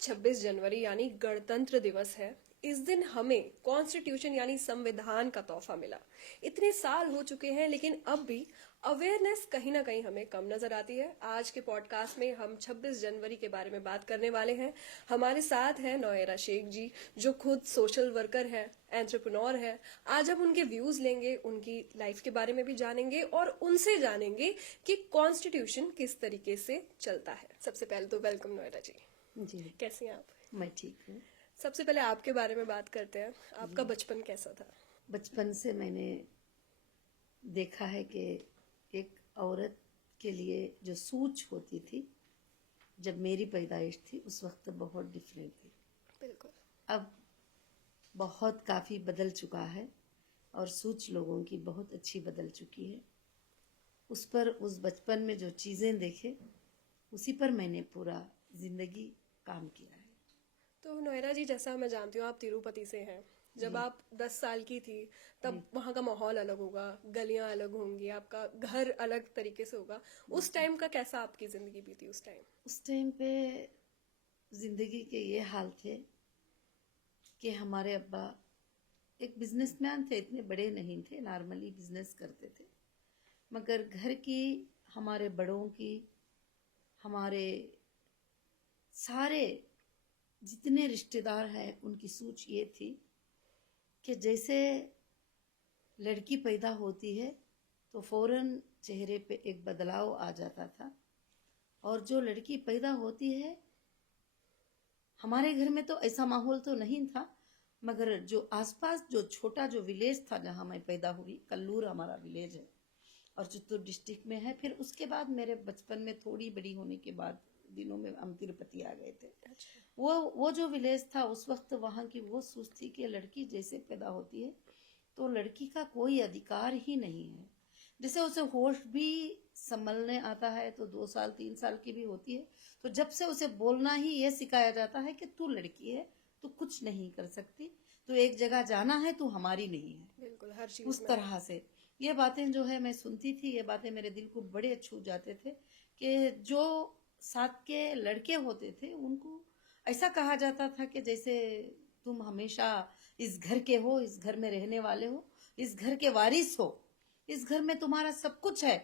26 जनवरी यानी गणतंत्र दिवस है। इस दिन हमें कॉन्स्टिट्यूशन यानी संविधान का तोहफा मिला। इतने साल हो चुके हैं लेकिन अब भी अवेयरनेस कहीं ना कहीं हमें कम नजर आती है। आज के पॉडकास्ट में हम 26 जनवरी के बारे में बात करने वाले हैं। हमारे साथ हैं नोएरा शेख जी, जो खुद सोशल वर्कर है, एंटरप्रेन्योर है। आज हम उनके व्यूज लेंगे, उनकी लाइफ के बारे में भी जानेंगे और उनसे जानेंगे कि कॉन्स्टिट्यूशन किस तरीके से चलता है। सबसे पहले तो वेलकम नोएरा जी। जी, कैसी हैं आप? मैं ठीक हूँ। सबसे पहले आपके बारे में बात करते हैं। आपका बचपन कैसा था? बचपन से मैंने देखा है कि एक औरत के लिए जो सोच होती थी, जब मेरी पैदाइश थी उस वक्त बहुत डिफरेंट थी। बिल्कुल। अब बहुत काफ़ी बदल चुका है और सोच लोगों की बहुत अच्छी बदल चुकी है। उस पर उस बचपन में जो चीज़ें देखे उसी पर मैंने पूरा ज़िंदगी काम किया है। तो नोएरा जी, जैसा मैं जानती हूँ आप तिरुपति से हैं। जब जी, आप 10 साल की थी तब जी, वहाँ का माहौल अलग होगा, गलियां अलग होंगी, आपका घर अलग तरीके से होगा। उस बिल्कुल। टाइम का कैसा आपकी जिंदगी बीती उस टाइम? उस टाइम पे ज़िंदगी के ये हाल थे कि हमारे अब्बा एक बिजनेसमैन थे, इतने बड़े नहीं थे, नॉर्मली बिजनेस करते थे। मगर घर की, हमारे बड़ों की, हमारे सारे जितने रिश्तेदार हैं उनकी सोच ये थी कि जैसे लड़की पैदा होती है तो फौरन चेहरे पे एक बदलाव आ जाता था। और जो लड़की पैदा होती है, हमारे घर में तो ऐसा माहौल तो नहीं था, मगर जो आसपास जो छोटा जो विलेज था जहाँ मैं पैदा हुई, कल्लूर हमारा विलेज है और चित्तूर डिस्ट्रिक्ट में है। फिर उसके बाद मेरे बचपन में थोड़ी बड़ी होने के बाद दिनों में हम तिरुपति आ गए थे। अच्छा। वो जो विलेज था उस वक्त वहाँ की वो सोच थी कि लड़की जैसे पैदा होती है तो लड़की का कोई अधिकार ही नहीं है। जैसे उसे होश भी संभलने आता है तो 2 साल 3 साल की भी होती है, तो जब से उसे बोलना ही ये सिखाया जाता है कि तू लड़की है, तू कुछ नहीं कर सकती, तू एक जगह जाना है, तू हमारी नहीं है। बिल्कुल, हर चीज उस में। तरह से ये बातें जो है मैं सुनती थी, ये बातें मेरे दिल को बड़े छू जाते थे कि जो साथ के लड़के होते थे उनको ऐसा कहा जाता था कि जैसे तुम हमेशा इस घर के हो, इस घर में रहने वाले हो, इस घर के वारिस हो, इस घर में तुम्हारा सब कुछ है।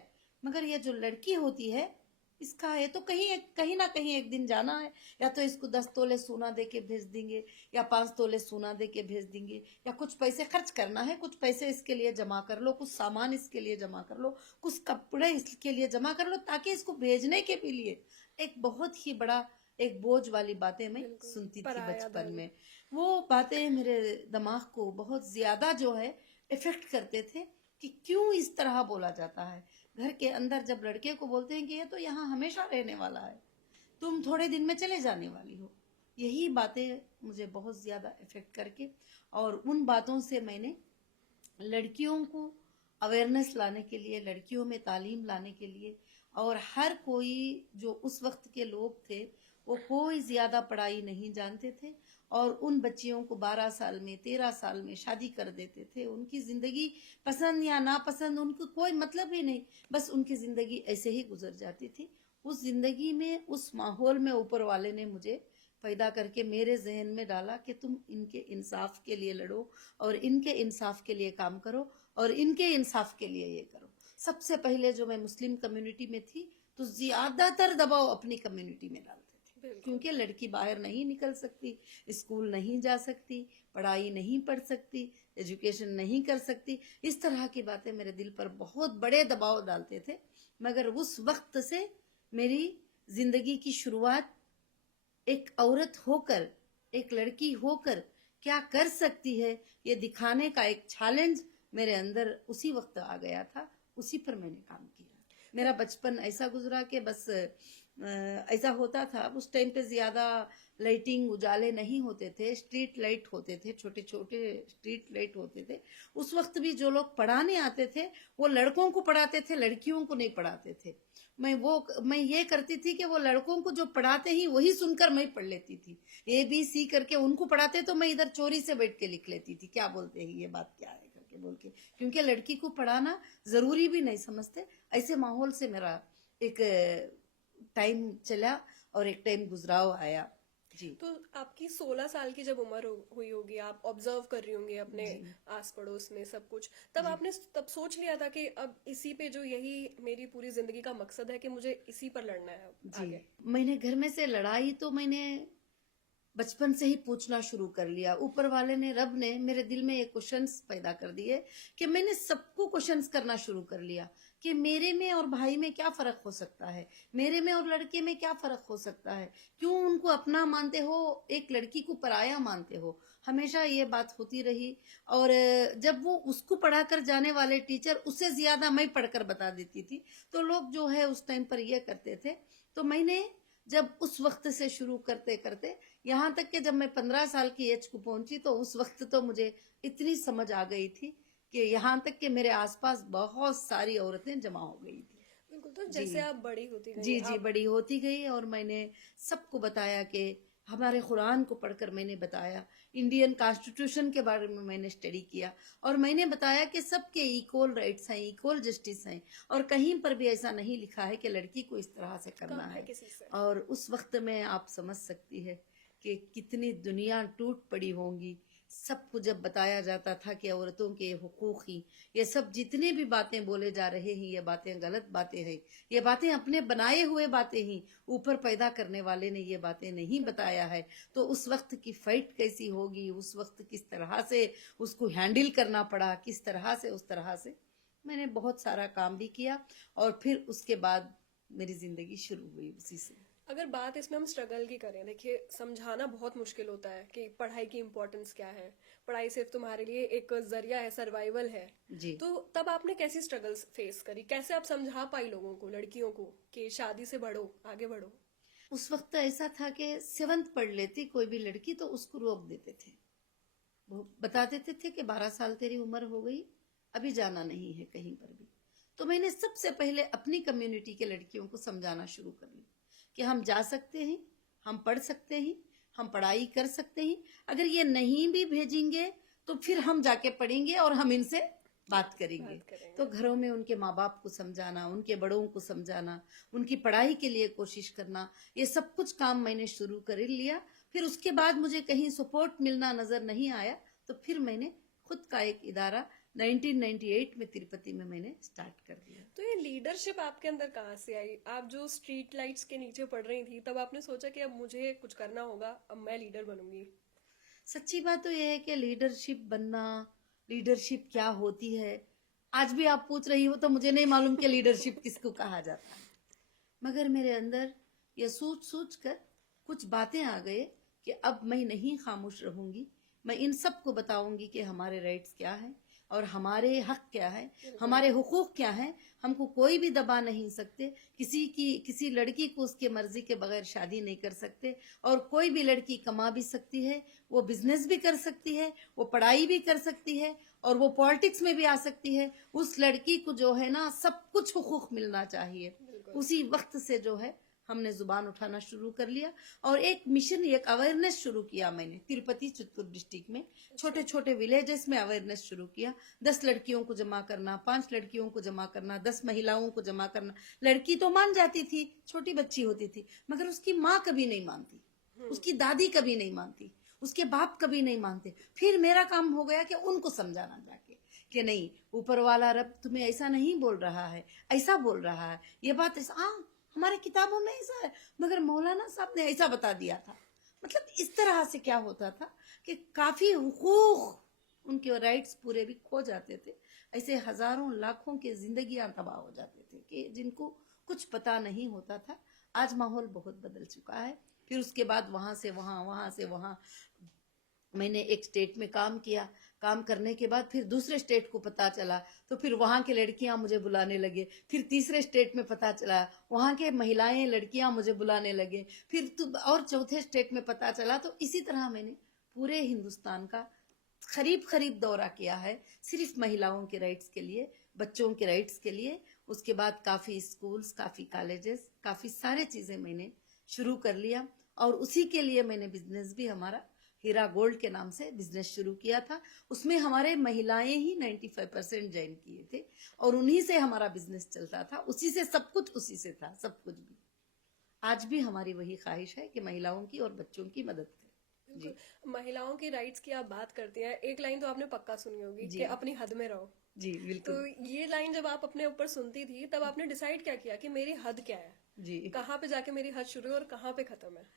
मगर ये जो लड़की होती है, इसका ये तो कहीं ना कहीं एक दिन जाना है। या तो इसको 10 तोले सोना दे के भेज देंगे, या 5 तोले सोना दे के भेज देंगे, या कुछ पैसे खर्च करना है, कुछ पैसे इसके लिए जमा कर लो, कुछ सामान इसके लिए जमा कर लो, कुछ कपड़े इसके लिए जमा कर लो, ताकि इसको भेजने के भी लिए एक बहुत ही बड़ा एक बोझ वाली बातें मैं बिल्कुल, सुनती थी पराया बचपन धन। में। वो बातें मेरे दिमाग को बहुत ज्यादा जो है इफेक्ट करते थे कि क्यों इस तरह बोला जाता है। घर के अंदर जब लड़के को बोलते हैं कि ये तो यहाँ हमेशा रहने वाला है, तुम थोड़े दिन में चले जाने वाली हो। यही बातें मुझे बहुत ज्यादा इफेक्ट करके, और उन बातों से मैंने लड़कियों को अवेयरनेस लाने के लिए, लड़कियों में तालीम लाने के लिए, और हर कोई जो उस वक्त के लोग थे वो कोई ज्यादा पढ़ाई नहीं जानते थे और उन बच्चियों को 12 साल में 13 साल में शादी कर देते थे। उनकी जिंदगी पसंद या नापसंद उनको कोई मतलब ही नहीं, बस उनकी जिंदगी ऐसे ही गुजर जाती थी। उस जिंदगी में, उस माहौल में ऊपर वाले ने मुझे पैदा करके मेरे जहन में डाला कि तुम इनके इंसाफ के लिए लड़ो और इनके इंसाफ के लिए काम करो और इनके इंसाफ के लिए ये करो। सबसे पहले जो मैं मुस्लिम कम्युनिटी में थी तो ज्यादातर दबाव अपनी कम्युनिटी में डालते थे, बिल्कुल। क्योंकि लड़की बाहर नहीं निकल सकती, स्कूल नहीं जा सकती, पढ़ाई नहीं पढ़ सकती, एजुकेशन नहीं कर सकती। इस तरह की बातें मेरे दिल पर बहुत बड़े दबाव डालते थे। मगर उस वक्त से मेरी जिंदगी की शुरुआत एक औरत होकर, एक लड़की होकर क्या कर सकती है, ये दिखाने का एक चैलेंज मेरे अंदर उसी वक्त आ गया था। उसी पर मैंने काम किया। मेरा बचपन ऐसा गुजरा कि बस ऐसा होता था। उस टाइम पे ज्यादा लाइटिंग उजाले नहीं होते थे, स्ट्रीट लाइट होते थे, छोटे छोटे स्ट्रीट लाइट होते थे। उस वक्त भी जो लोग पढ़ाने आते थे वो लड़कों को पढ़ाते थे, लड़कियों को नहीं पढ़ाते थे। मैं ये करती थी कि वो लड़कों को जो पढ़ाते ही वही सुनकर मैं पढ़ लेती थी। ABC करके उनको पढ़ाते तो मैं इधर चोरी से बैठ के लिख लेती थी, क्या बोलते हैं, ये बात क्या है करके बोल के, क्योंकि लड़की को पढ़ाना जरूरी भी नहीं समझते। ऐसे माहौल से मेरा एक टाइम चला और एक टाइम गुजराव आया। जी तो आपकी 16 साल की जब उम्र हुई होगी, आप ऑब्जर्व कर रही होंगी अपने जी आस पड़ोस में सब कुछ, तब जी आपने तब सोच लिया था कि अब इसी पे जो यही मेरी पूरी जिंदगी का मकसद है कि मुझे इसी पर लड़ना है अब जी आगे? मैंने घर में से लड़ाई तो मैंने बचपन से ही पूछना शुरू कर लिया। ऊपर वाले ने, रब ने मेरे दिल में ये क्वेश्चंस पैदा कर दिए कि मैंने सबको क्वेश्चंस करना शुरू कर लिया कि मेरे में और भाई में क्या फर्क हो सकता है, मेरे में और लड़के में क्या फर्क हो सकता है, क्यों उनको अपना मानते हो, एक लड़की को पराया मानते हो। हमेशा ये बात होती रही। और जब वो उसको पढ़ाकर जाने वाले टीचर उससे ज्यादा मैं पढ़कर बता देती थी, तो लोग जो है उस टाइम पर ये करते थे। तो मैंने जब उस वक्त से शुरू करते करते यहाँ तक कि जब मैं 15 साल की एज को पहुंची, तो उस वक्त तो मुझे इतनी समझ आ गई थी कि यहाँ तक कि मेरे आसपास बहुत सारी औरतें जमा हो गई थी। बिल्कुल। तो जी जैसे आप बड़ी होती गई जी जी आप, बड़ी होती गई और मैंने सबको बताया कि हमारे कुरान को पढ़कर मैंने बताया, इंडियन कॉन्स्टिट्यूशन के बारे में मैंने स्टडी किया, और मैंने बताया कि सबके इक्वल राइट्स हैं, इक्वल जस्टिस हैं, और कहीं पर भी ऐसा नहीं लिखा है कि लड़की को इस तरह से करना कम है है। किसी से। और उस वक्त में आप समझ सकती है कि कितनी दुनिया टूट पड़ी होंगी। सबको जब बताया जाता था कि औरतों के हुकूक ही, ये सब जितने भी बातें बोले जा रहे हैं ये बातें गलत बातें हैं, ये बातें अपने बनाए हुए बातें ही, ऊपर पैदा करने वाले ने ये बातें नहीं बताया है। तो उस वक्त की फाइट कैसी होगी, उस वक्त किस तरह से उसको हैंडल करना पड़ा, किस तरह से, उस तरह से मैंने बहुत सारा काम भी किया। और फिर उसके बाद मेरी जिंदगी शुरू हुई उसी से। अगर बात इसमें हम स्ट्रगल की करें, देखिए समझाना बहुत मुश्किल होता है कि पढ़ाई की इम्पोर्टेंस क्या है, पढ़ाई सिर्फ तुम्हारे लिए एक जरिया है, सर्वाइवल है। जी तो तब आपने कैसी स्ट्रगल्स फेस करी, कैसे आप समझा पाई लोगों को, लड़कियों को, कि शादी से बढ़ो, आगे बढ़ो? उस वक्त ऐसा था कि 7th पढ़ लेती कोई भी लड़की तो उसको रोक देते थे। वो बता देते थे कि 12 साल तेरी उम्र हो गई, अभी जाना नहीं है कहीं पर भी। तो मैंने सबसे पहले अपनी कम्युनिटी के लड़कियों को समझाना शुरू कर लिया कि हम जा सकते हैं, हम पढ़ सकते हैं, हम पढ़ाई कर सकते हैं। अगर ये नहीं भी भेजेंगे तो फिर हम जाके पढ़ेंगे और हम इनसे बात करेंगे। बात करेंगे। तो घरों में उनके माँ बाप को समझाना, उनके बड़ों को समझाना, उनकी पढ़ाई के लिए कोशिश करना, ये सब कुछ काम मैंने शुरू कर लिया। फिर उसके बाद मुझे कहीं सपोर्ट मिलना नजर नहीं आया, तो फिर मैंने खुद का एक इदारा 1998 में तिरुपति में मैंने स्टार्ट कर दिया। तो ये लीडरशिप आपके अंदर कहाँ से आई? आप जो स्ट्रीट लाइट्स के नीचे पढ़ रही थी, तब आपने सोचा कि अब मुझे कुछ करना होगा, अब मैं लीडर बनूंगी? सच्ची बात तो यह है कि लीडरशिप बनना, लीडरशिप क्या होती है, आज भी आप पूछ रही हो तो मुझे नहीं मालूम कि लीडरशिप किसको कहा जाता है। मगर मेरे अंदर ये सोच सोच कर कुछ बातें आ गए कि अब मैं नहीं खामोश रहूंगी, मैं इन सबको बताऊंगी कि हमारे राइट्स क्या हैं और हमारे हक क्या है, हमारे हुकूक क्या हैं। हमको कोई भी दबा नहीं सकते, किसी लड़की को उसके मर्जी के बगैर शादी नहीं कर सकते। और कोई भी लड़की कमा भी सकती है, वो बिजनेस भी कर सकती है, वो पढ़ाई भी कर सकती है, और वो पॉलिटिक्स में भी आ सकती है। उस लड़की को जो है ना सब कुछ हुकूक मिलना चाहिए। बिल्कुल। उसी वक्त से जो है हमने जुबान उठाना शुरू कर लिया और एक मिशन, एक अवेयरनेस शुरू किया मैंने तिरुपति चित्तूर डिस्ट्रिक्ट में। छोटे छोटे विलेजेस में अवेयरनेस शुरू किया। 10 लड़कियों को जमा करना, 5 लड़कियों को जमा करना, 10 महिलाओं को जमा करना। लड़की तो मान जाती थी, छोटी बच्ची होती थी, मगर उसकी माँ कभी नहीं मानती, उसकी दादी कभी नहीं मानती, उसके बाप कभी नहीं मानते। फिर मेरा काम हो गया कि उनको समझाना जाके कि नहीं, ऊपर वाला रब तुम्हें ऐसा नहीं बोल रहा है, ऐसा बोल रहा है, ये बात ऐसा, हाँ हमारे किताबों में ऐसा है, मगर मौलाना साहब ने ऐसा बता दिया था। मतलब इस तरह से क्या होता था कि काफी हुकूक, उनके राइट्स पूरे भी खो जाते थे। ऐसे हजारों लाखों की जिंदगियां तबाह हो जाते थे कि जिनको कुछ पता नहीं होता था। आज माहौल बहुत बदल चुका है। फिर उसके बाद वहां से वहां, वहां से वहां मैंने एक स्टेट में काम किया। काम करने के बाद फिर दूसरे स्टेट को पता चला, तो फिर वहां के लड़कियां मुझे बुलाने लगे। फिर तीसरे स्टेट में पता चला, वहां के महिलाएं लड़कियां मुझे बुलाने लगे। फिर और चौथे स्टेट में पता चला। तो इसी तरह मैंने पूरे हिंदुस्तान का करीब दौरा किया है, सिर्फ महिलाओं के राइट्स के लिए, बच्चों के राइट्स के लिए। उसके बाद काफी स्कूल्स, काफी कॉलेजेस, काफी सारे चीजें मैंने शुरू कर लिया। और उसी के लिए मैंने बिजनेस भी, हमारा हीरा गोल्ड के नाम से बिजनेस शुरू किया था। उसमें हमारे महिलाएं ही 95% ज्वाइन किए थे और उन्हीं से हमारा बिजनेस चलता था। उसी से सब कुछ, उसी से था सब कुछ भी। आज भी हमारी वही ख्वाहिश है कि महिलाओं की और बच्चों की मदद करें। जी। बिल्कुल। महिलाओं की राइट्स की आप बात करती हैं, एक लाइन तो आपने पक्का सुनी होगी जी। कि अपनी हद में रहो। जी तो बिल्कुल। ये लाइन जब आप अपने ऊपर सुनती थी तब आपने डिसाइड क्या किया कि मेरी हद क्या है, जी। कहाँ पे जाके मेरी हद शुरू है और कहाँ पे खत्म है?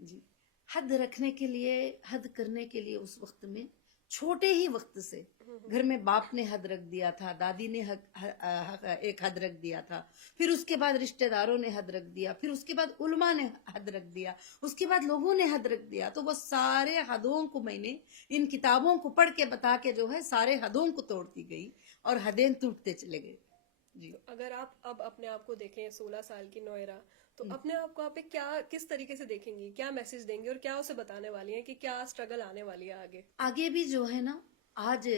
जी। हद रखने के लिए, हद करने के लिए उस वक्त में छोटे ही वक्त से घर में बाप ने हद रख दिया था, दादी ने एक हद रख दिया था, फिर उसके बाद रिश्तेदारों ने हद रख दिया, फिर उसके बाद उल्मा ने हद रख दिया, उसके बाद लोगों ने हद रख दिया। तो वो सारे हदों को मैंने इन किताबों को पढ़ के बता के जो है सारे हदों को तोड़ती गई और हदें टूटते चले गए। जी। तो अगर आप अब अपने आप को देखें 16 साल की नोएरा, तो अपने आप को आप एक क्या किस तरीके से देखेंगी, क्या मैसेज देंगी और क्या उसे बताने वाली हैं कि क्या स्ट्रगल आने वाली है आगे? आगे भी जो है ना, आज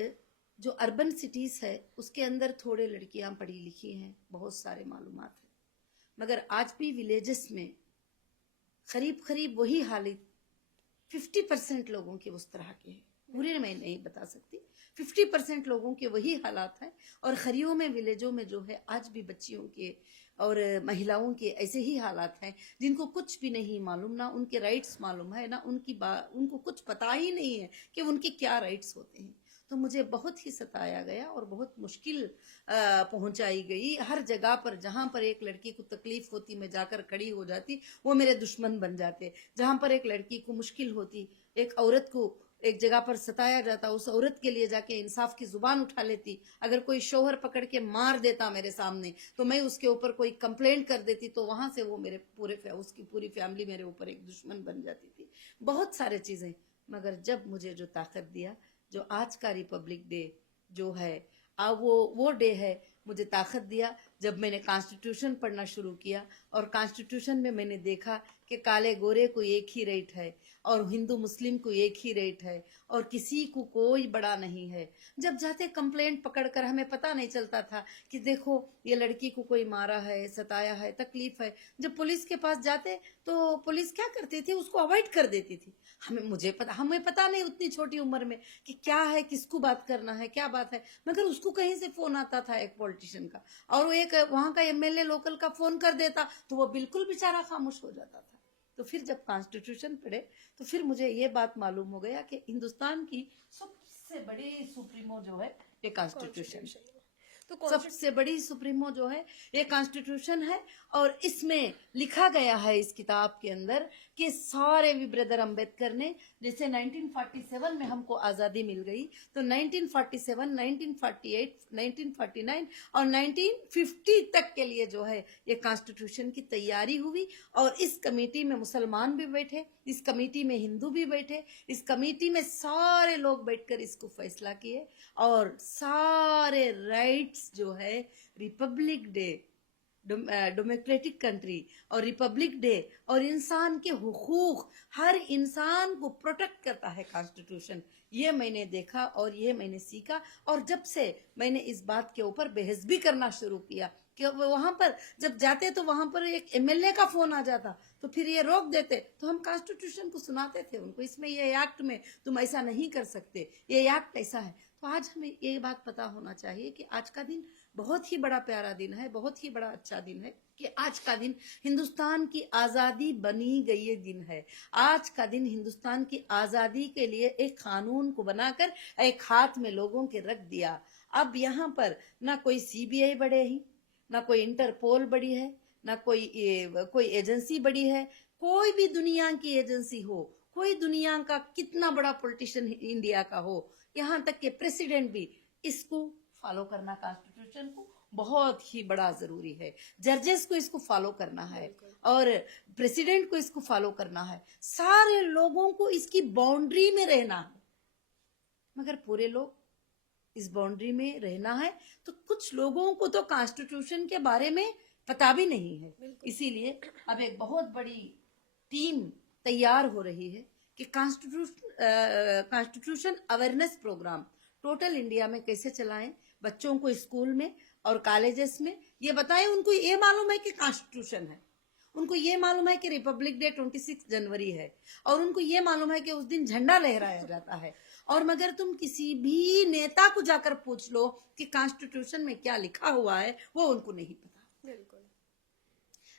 जो अर्बन सिटीज है उसके अंदर थोड़े लड़कियां पढ़ी लिखी हैं, बहुत सारे मालूमात है, मगर आज भी विलेजेस में करीब करीब वही हालत 50% लोगों के उस तरह के हैं। पूरे मैं नहीं बता सकती, 50% लोगों के वही हालात हैं। और खरियों में, विलेजों में जो है आज भी बच्चियों के और महिलाओं के ऐसे ही हालात हैं जिनको कुछ भी नहीं मालूम, ना उनके राइट्स मालूम है, ना उनको कुछ पता ही नहीं है कि उनके क्या राइट्स होते हैं। तो मुझे बहुत ही सताया गया और बहुत मुश्किल पहुंचाई गई। हर जगह पर जहां पर एक लड़की को तकलीफ होती मैं जाकर खड़ी हो जाती, वो मेरे दुश्मन बन जाते। जहां पर एक लड़की को मुश्किल होती, एक औरत को एक जगह पर सताया जाता, उस औरत के लिए जाके इंसाफ की जुबान उठा लेती। अगर कोई शोहर पकड़ के मार देता मेरे सामने तो मैं उसके ऊपर कोई कंप्लेंट कर देती, तो वहां से वो मेरे उसकी पूरी फैमिली मेरे ऊपर एक दुश्मन बन जाती थी। बहुत सारे चीजें। मगर जब मुझे जो ताकत दिया, जो आज का रिपब्लिक डे जो है, वो डे है, मुझे ताकत दिया जब मैंने कॉन्स्टिट्यूशन पढ़ना शुरू किया और कॉन्स्टिट्यूशन में मैंने देखा कि काले गोरे को एक ही रेट है और हिंदू मुस्लिम को एक ही रेट है और किसी को कोई बड़ा नहीं है। जब जाते कंप्लेंट पकड़कर, हमें पता नहीं चलता था कि देखो ये लड़की को कोई मारा है, सताया है, तकलीफ है। जब पुलिस के पास जाते तो पुलिस क्या करती थी, उसको अवॉइड कर देती थी। हमें पता नहीं उतनी छोटी उम्र में कि क्या है, किसको बात करना है, क्या बात है। मगर उसको कहीं से फोन आता था एक पॉलिटिशियन का, और वो एक वहां का एमएलए लोकल का फोन कर देता तो वो बिल्कुल बेचारा खामोश हो जाता था। तो फिर जब कॉन्स्टिट्यूशन पढ़े तो फिर मुझे ये बात मालूम हो गया कि हिंदुस्तान की सबसे बड़ी सुप्रीमो जो है ये कॉन्स्टिट्यूशन, तो सबसे बड़ी सुप्रीमो जो है ये कॉन्स्टिट्यूशन है। और इसमें लिखा गया है इस किताब के अंदर कि सारे भी ब्रदर अंबेडकर ने, जैसे 1947 में हमको आजादी मिल गई, तो 1947, 1948, 1949 और 1950 तक के लिए जो है ये कॉन्स्टिट्यूशन की तैयारी हुई। और इस कमेटी में मुसलमान भी बैठे, इस कमेटी में हिंदू भी बैठे, इस कमेटी में सारे लोग बैठकर इसको फैसला किए। और सारे राइट्स जो है, रिपब्लिक डे, डेमोक्रेटिक कंट्री और रिपब्लिक डे और इंसान के हुकूक, हर इंसान को प्रोटेक्ट करता है कॉन्स्टिट्यूशन। ये मैंने देखा और ये मैंने सीखा। और जब से मैंने इस बात के ऊपर बहस भी करना शुरू किया कि वहां पर जब जाते तो वहां पर एक एमएलए का फोन आ जाता तो फिर ये रोक देते, तो हम कॉन्स्टिट्यूशन को सुनाते थे उनको, इसमें ये एक्ट में तुम ऐसा नहीं कर सकते, ये एक्ट ऐसा है। तो आज हमें ये बात पता होना चाहिए कि आज का दिन बहुत ही बड़ा प्यारा दिन है, बहुत ही बड़ा अच्छा दिन है कि आज का दिन हिंदुस्तान की आजादी बनी गई दिन है। आज का दिन हिंदुस्तान की आजादी के लिए एक कानून को बनाकर एक हाथ में लोगों के रख दिया। अब यहाँ पर ना कोई सीबीआई बड़े ही, ना कोई इंटरपोल बड़ी है, ना कोई एजेंसी बड़ी है। कोई भी दुनिया की एजेंसी हो, कोई दुनिया का कितना बड़ा पॉलिटिशियन इंडिया का हो, यहाँ तक के प्रेसिडेंट भी इसको फॉलो करना, कॉन्स्टिट्यूशन को बहुत ही बड़ा जरूरी है। जजेस को इसको फॉलो करना है और प्रेसिडेंट को इसको फॉलो करना है। सारे लोगों को इसकी बाउंड्री में रहना है। मगर पूरे लोग इस बाउंड्री में रहना है तो कुछ लोगों को तो कॉन्स्टिट्यूशन के बारे में पता भी नहीं है। इसीलिए अब एक बहुत बड़ी टीम तैयार हो रही है कि constitution awareness program total India में कैसे चलाएं, बच्चों को स्कूल में और कॉलेजेस में ये बताएं। उनको ये मालूम है कि कॉन्स्टिट्यूशन है, उनको ये मालूम है कि रिपब्लिक डे 26 जनवरी है, और उनको ये मालूम है कि उस दिन झंडा लहराया जाता है। और मगर तुम किसी भी नेता को जाकर पूछ लो कि कॉन्स्टिट्यूशन में क्या लिखा हुआ है, वो उनको नहीं पता। बिल्कुल।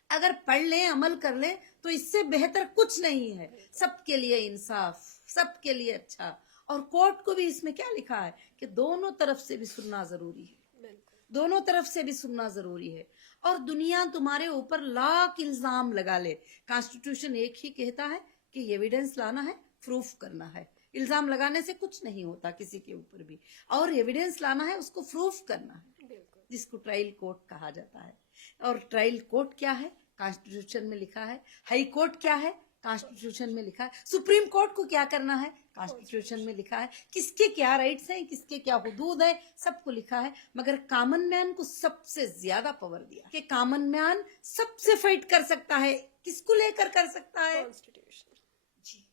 अगर पढ़ लें, अमल कर लें, तो इससे बेहतर कुछ नहीं है। सबके लिए इंसाफ, सबके लिए अच्छा। और कोर्ट को भी इसमें क्या लिखा है कि दोनों तरफ से भी सुनना जरूरी है, बिल्कुल। दोनों तरफ से भी सुनना जरूरी है। और दुनिया तुम्हारे ऊपर लाख इल्जाम लगा ले, कॉन्स्टिट्यूशन एक ही कहता है कि एविडेंस लाना है, प्रूफ करना है। इल्जाम लगाने से कुछ नहीं होता किसी के ऊपर भी, और एविडेंस लाना है, उसको प्रूफ करना है, बिल्कुल। जिसको ट्रायल कोर्ट कहा जाता है। और ट्रायल कोर्ट क्या है? कॉन्स्टिट्यूशन में लिखा है। हाई कोर्ट क्या है? कॉन्स्टिट्यूशन में लिखा है। सुप्रीम कोर्ट को क्या करना है? कॉन्स्टिट्यूशन में लिखा है। किसके क्या राइट्स हैं, किसके क्या हुदूद है, सबको लिखा है। मगर कॉमन मैन को सबसे ज्यादा पावर दिया कि कॉमन मैन सबसे फाइट कर सकता है। किसको लेकर कर सकता है? कॉन्स्टिट्यूशन। जी,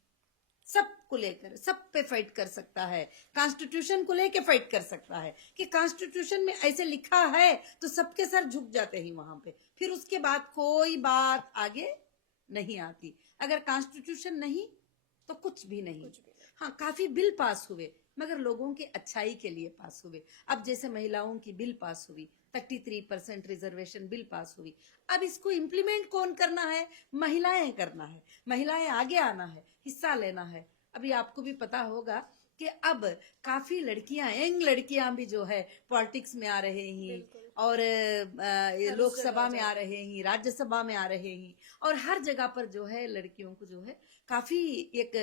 सबको लेकर, सब पे फाइट कर सकता है। कॉन्स्टिट्यूशन को लेके फाइट कर सकता है कि कॉन्स्टिट्यूशन में ऐसे लिखा है, तो सबके सर झुक जाते हैं वहां पे। फिर उसके बाद कोई बात आगे नहीं आती। अगर कॉन्स्टिट्यूशन नहीं तो कुछ भी नहीं। कुछ भी नहीं। हाँ, काफी बिल पास हुए, मगर लोगों के अच्छाई के लिए पास हुए। अब जैसे महिलाओं की बिल पास हुई, 33% रिजर्वेशन बिल पास हुई। अब इसको इम्प्लीमेंट कौन करना है? महिलाएं करना है। महिलाएं आगे आना है, हिस्सा लेना है। अभी आपको भी पता होगा कि अब काफी लड़कियां, यंग लड़कियां भी जो है पॉलिटिक्स में आ रहे हैं, बिल्कुल। और हर लोकसभा जगह में जा आ रहे हैं, राज्यसभा में आ रहे हैं, और हर जगह पर जो है लड़कियों को जो है काफी एक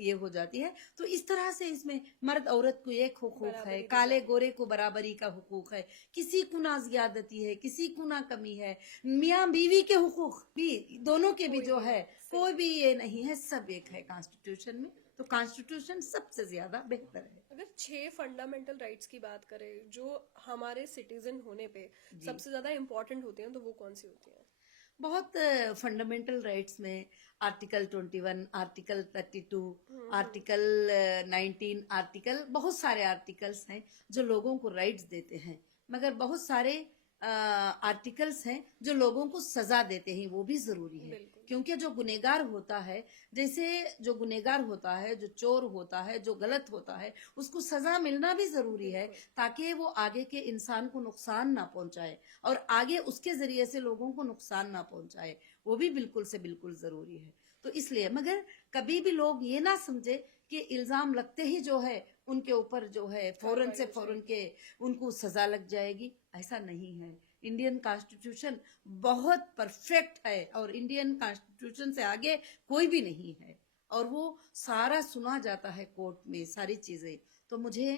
ये हो जाती है। तो इस तरह से इसमें मर्द औरत को एक हुकूक है, बराबरी दी काले जाती है। गोरे को बराबरी का हुकूक है। किसी को ना ज्यादती है, किसी को ना कमी है। मियाँ बीवी के हुकूक भी, दोनों के भी कोई जो भी है, नहीं, कोई भी ये नहीं है, सब एक है कॉन्स्टिट्यूशन में। तो कॉन्स्टिट्यूशन सबसे ज्यादा बेहतर है। अगर 6 फंडामेंटल राइट्स की बात करें जो हमारे सिटीजन होने पे जी, सबसे ज्यादा इम्पोर्टेंट होती हैं, तो वो कौन सी होती हैं? बहुत फंडामेंटल राइट्स में आर्टिकल 21, आर्टिकल 32, आर्टिकल 19, आर्टिकल, बहुत सारे आर्टिकल्स हैं जो लोगों को राइट्स देते हैं। मगर बहुत सारे आर्टिकल्स हैं जो लोगों को सजा देते हैं, वो भी जरूरी है। बिल्कुल। क्योंकि जो गुनेगार होता है, जैसे जो गुनेगार होता है, जो चोर होता है, जो गलत होता है, उसको सजा मिलना भी जरूरी है, बिल्कुल। ताकि वो आगे के इंसान को नुकसान ना पहुंचाए, और आगे उसके जरिए से लोगों को नुकसान ना पहुंचाए। वो भी बिल्कुल से बिल्कुल जरूरी है। तो इसलिए, मगर कभी भी लोग ये ना समझे कि इल्जाम लगते ही जो है उनके ऊपर जो है फौरन कार्रवाई से हो फौरन जाएगी। के उनको सजा लग जाएगी। ऐसा नहीं है। इंडियन कॉन्स्टिट्यूशन बहुत परफेक्ट है, और इंडियन कॉन्स्टिट्यूशन से आगे कोई भी नहीं है। और वो सारा सुना जाता है कोर्ट में, सारी चीजें। तो मुझे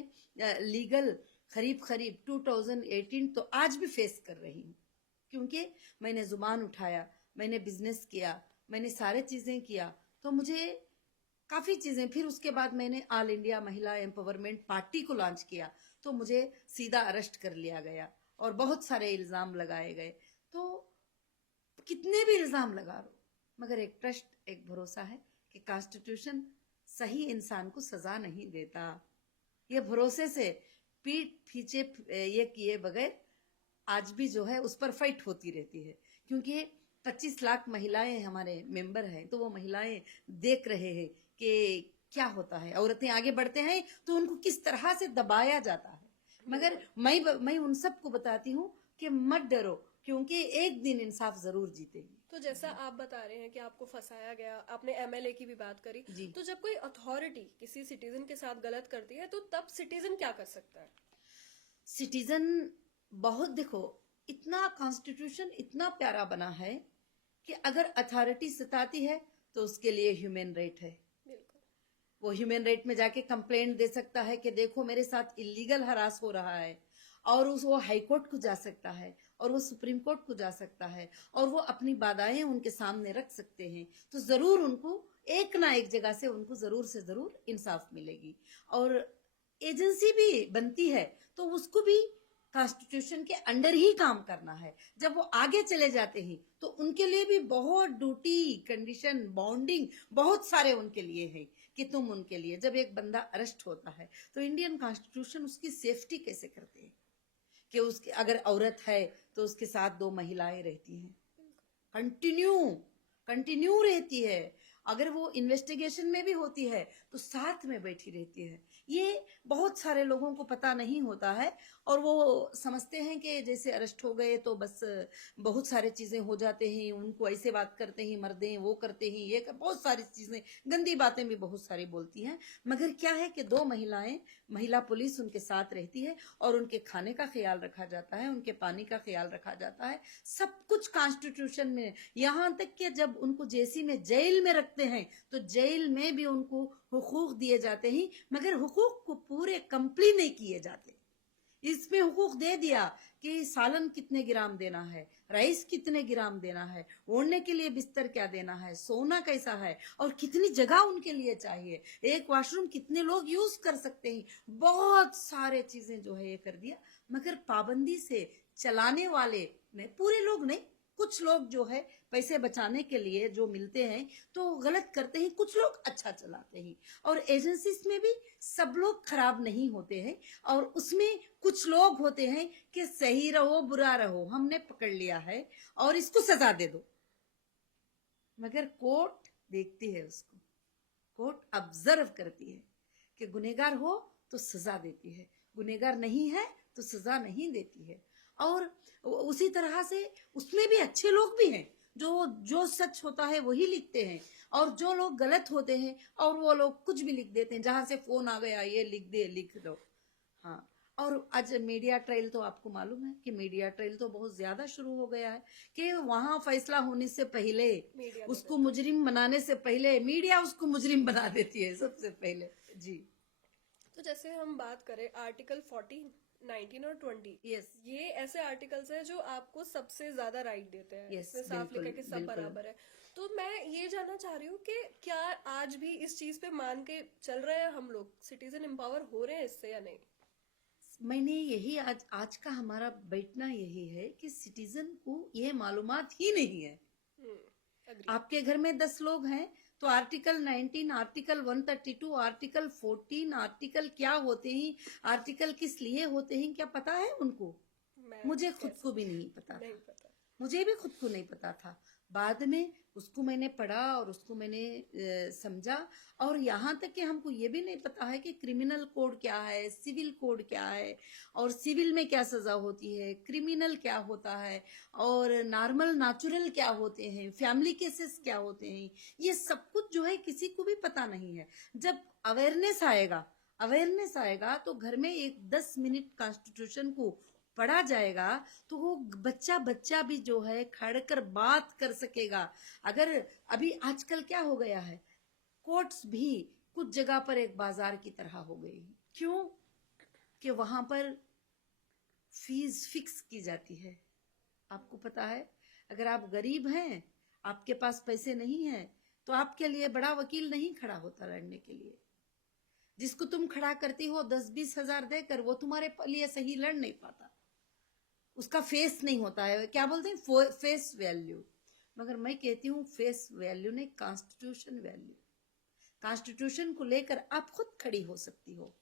लीगल करीब करीब 2018 तो आज भी फेस कर रही हूँ, क्योंकि मैंने जुबान उठाया, मैंने बिजनेस किया, मैंने सारे चीजें किया। तो मुझे काफी चीजें, फिर उसके बाद मैंने ऑल इंडिया महिला एम्पावरमेंट पार्टी को लॉन्च किया, तो मुझे सीधा अरेस्ट कर लिया गया और बहुत सारे इल्जाम लगाए गए। तो कितने भी इल्जाम लगा लो, मगर एक ट्रस्ट, एक भरोसा है कि कॉन्स्टिट्यूशन सही इंसान को सजा नहीं देता। ये भरोसे से पीठ पीछे ये किए बगैर आज भी जो है उस पर फाइट होती रहती है। क्योंकि 25 लाख महिलाएं हमारे मेंबर हैं, तो वो महिलाएं देख रहे हैं कि क्या होता है। औरतें आगे बढ़ते हैं तो उनको किस तरह से दबाया जाता है। मगर मैं उन सबको बताती हूँ कि मत डरो, क्योंकि एक दिन इंसाफ जरूर जीतेगी। तो जैसा आप बता रहे हैं कि आपको फंसाया गया, आपने एमएलए की भी बात करी, जी, तो जब कोई अथॉरिटी किसी सिटीजन के साथ गलत करती है, तो तब सिटीजन क्या कर सकता है? सिटीजन बहुत, देखो, इतना कॉन्स्टिट्यूशन इतना प्यारा बना है कि अगर अथॉरिटी सताती है तो उसके लिए ह्यूमन राइट है। बिल्कुल। वो ह्यूमन राइट में जाके कंप्लेंट दे सकता है कि देखो मेरे साथ इलीगल हरास हो रहा है, और वो हाई कोर्ट को जा सकता है, और वो सुप्रीम कोर्ट को जा सकता है, और वो अपनी बाधाएं उनके सामने रख सकते हैं। तो जरूर उनको एक ना एक जगह से उनको जरूर से जरूर इंसाफ मिलेगी। और एजेंसी भी बनती है तो उसको भी कॉन्स्टिट्यूशन के अंडर ही काम करना है। जब वो आगे चले जाते हैं तो उनके लिए भी बहुत ड्यूटी, कंडीशन, बॉन्डिंग बहुत सारे उनके लिए है कि तुम उनके लिए, जब एक बंदा अरेस्ट होता है तो इंडियन कॉन्स्टिट्यूशन उसकी सेफ्टी कैसे करते हैं कि उसके अगर औरत है तो उसके साथ 2 महिलाएं रहती हैं, कंटिन्यू कंटिन्यू रहती है। अगर वो इन्वेस्टिगेशन में भी होती है तो साथ में बैठी रहती है। ये बहुत सारे लोगों को पता नहीं होता है और वो समझते हैं कि जैसे अरेस्ट हो गए तो बस बहुत सारी चीजें हो जाते हैं, उनको ऐसे बात करते हैं, मर दें, वो करते हैं, बहुत सारी चीजें, गंदी बातें भी बहुत सारी बोलती हैं। मगर क्या है कि दो महिला पुलिस उनके साथ रहती है और उनके खाने का ख्याल रखा जाता है, उनके पानी का ख्याल रखा जाता है, सब कुछ कॉन्स्टिट्यूशन में। यहाँ तक कि जब उनको जेसी में जेल में रखते हैं तो जेल में भी उनको हुकूक दिए जाते हैं, मगर हुकूक को पूरे कंप्लीट नहीं किए जाते। इसमें हुकूक दे दिया कि सालन कितने ग्राम देना है, राइस कितने ग्राम देना है, ओढ़ने के लिए बिस्तर क्या देना है, सोना कैसा है और कितनी जगह उनके लिए चाहिए, एक वॉशरूम कितने लोग यूज कर सकते हैं, बहुत सारे चीजें जो है ये कर दिया। मगर पाबंदी से चलाने वाले ने, पूरे लोग नहीं, कुछ लोग जो है पैसे बचाने के लिए जो मिलते हैं तो गलत करते हैं, कुछ लोग अच्छा चलाते हैं। और एजेंसीज में भी सब लोग खराब नहीं होते हैं और उसमें कुछ लोग होते हैं कि सही रहो बुरा रहो, हमने पकड़ लिया है और इसको सजा दे दो। मगर कोर्ट देखती है उसको, कोर्ट ऑब्जर्व करती है कि गुनहगार हो तो सजा देती है, गुनहगार नहीं है तो सजा नहीं देती है। और उसी तरह से उसमें भी अच्छे लोग भी हैं जो सच होता है वही लिखते हैं, और जो लोग गलत होते हैं और वो लोग कुछ भी लिख देते हैं, जहां से फोन आ गया ये लिख दो। हाँ, और आज मीडिया ट्रायल तो आपको मालूम है कि मीडिया ट्रायल तो बहुत ज्यादा शुरू हो गया है कि वहां फैसला होने से पहले, मीडिया उसको मुजरिम बनाने से पहले मीडिया उसको मुजरिम बना देती है सबसे पहले। जी। तो जैसे हम बात करें आर्टिकल 14, 19 और 20, यस ये ऐसे आर्टिकल्स हैं जो आपको सबसे ज्यादा राइट देते हैं। यस, इसमें साफ लिखा है कि सब बिल्कुल। बराबर है। तो मैं ये जानना चाह रही हूँ कि क्या आज भी इस चीज पे मान के चल रहे हैं हम लोग, सिटीजन एम्पावर हो रहे हैं इससे या नहीं? मैंने यही आज का हमारा बैठना यही है कि सिटीजन को ये मालूमात ही नहीं है। अग्री। आपके घर में 10 लोग हैं तो आर्टिकल 19, आर्टिकल 132, आर्टिकल 14, आर्टिकल क्या होते हैं, आर्टिकल किस लिए होते हैं, क्या पता है उनको? मुझे खुद को भी नहीं पता नहीं था, पता। मुझे भी खुद को नहीं पता था। बाद में उसको मैंने पढ़ा और उसको मैंने समझा। और यहाँ तक कि हमको ये भी नहीं पता है कि क्रिमिनल कोड क्या है, सिविल कोड क्या है, और सिविल में क्या सजा होती है, क्रिमिनल क्या होता है, और नॉर्मल नेचुरल क्या होते हैं, फैमिली केसेस क्या होते हैं, ये सब कुछ जो है किसी को भी पता नहीं है। जब अवेयरनेस आएगा तो घर में एक 10 मिनट कॉन्स्टिट्यूशन को पढ़ा जाएगा तो वो बच्चा भी जो है खड़ कर बात कर सकेगा। अगर अभी आजकल क्या हो गया है, कोर्ट्स भी कुछ जगह पर एक बाजार की तरह हो गई। क्यों? कि वहां पर फीस फिक्स की जाती है। आपको पता है, अगर आप गरीब हैं, आपके पास पैसे नहीं है, तो आपके लिए बड़ा वकील नहीं खड़ा होता लड़ने के लिए। जिसको तुम खड़ा करती हो 10-20 हजार देकर, वो तुम्हारे लिए सही लड़ नहीं पाता, उसका फेस नहीं होता है। क्या बोलते हैं, फेस वैल्यू। मगर मैं कहती हूँ फेस वैल्यू नहीं, कॉन्स्टिट्यूशन वैल्यू। कॉन्स्टिट्यूशन को लेकर आप खुद खड़ी हो सकती हो,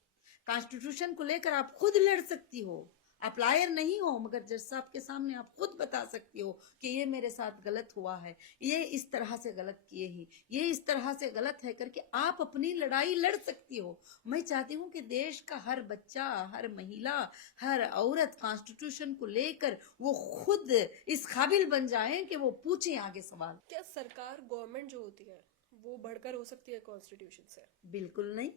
कॉन्स्टिट्यूशन को लेकर आप खुद लड़ सकती हो। आप लायर नहीं हो, मगर जज साहब के सामने आप खुद बता सकती हो कि ये मेरे साथ गलत हुआ है, ये इस तरह से गलत किए ही, ये इस तरह से गलत है करके आप अपनी लड़ाई लड़ सकती हो। मैं चाहती हूँ कि देश का हर बच्चा, हर महिला, हर औरत कॉन्स्टिट्यूशन को लेकर वो खुद इस काबिल बन जाए कि वो पूछे आगे सवाल। क्या सरकार, गवर्नमेंट जो होती है वो बढ़कर हो सकती है कॉन्स्टिट्यूशन से? बिल्कुल नहीं।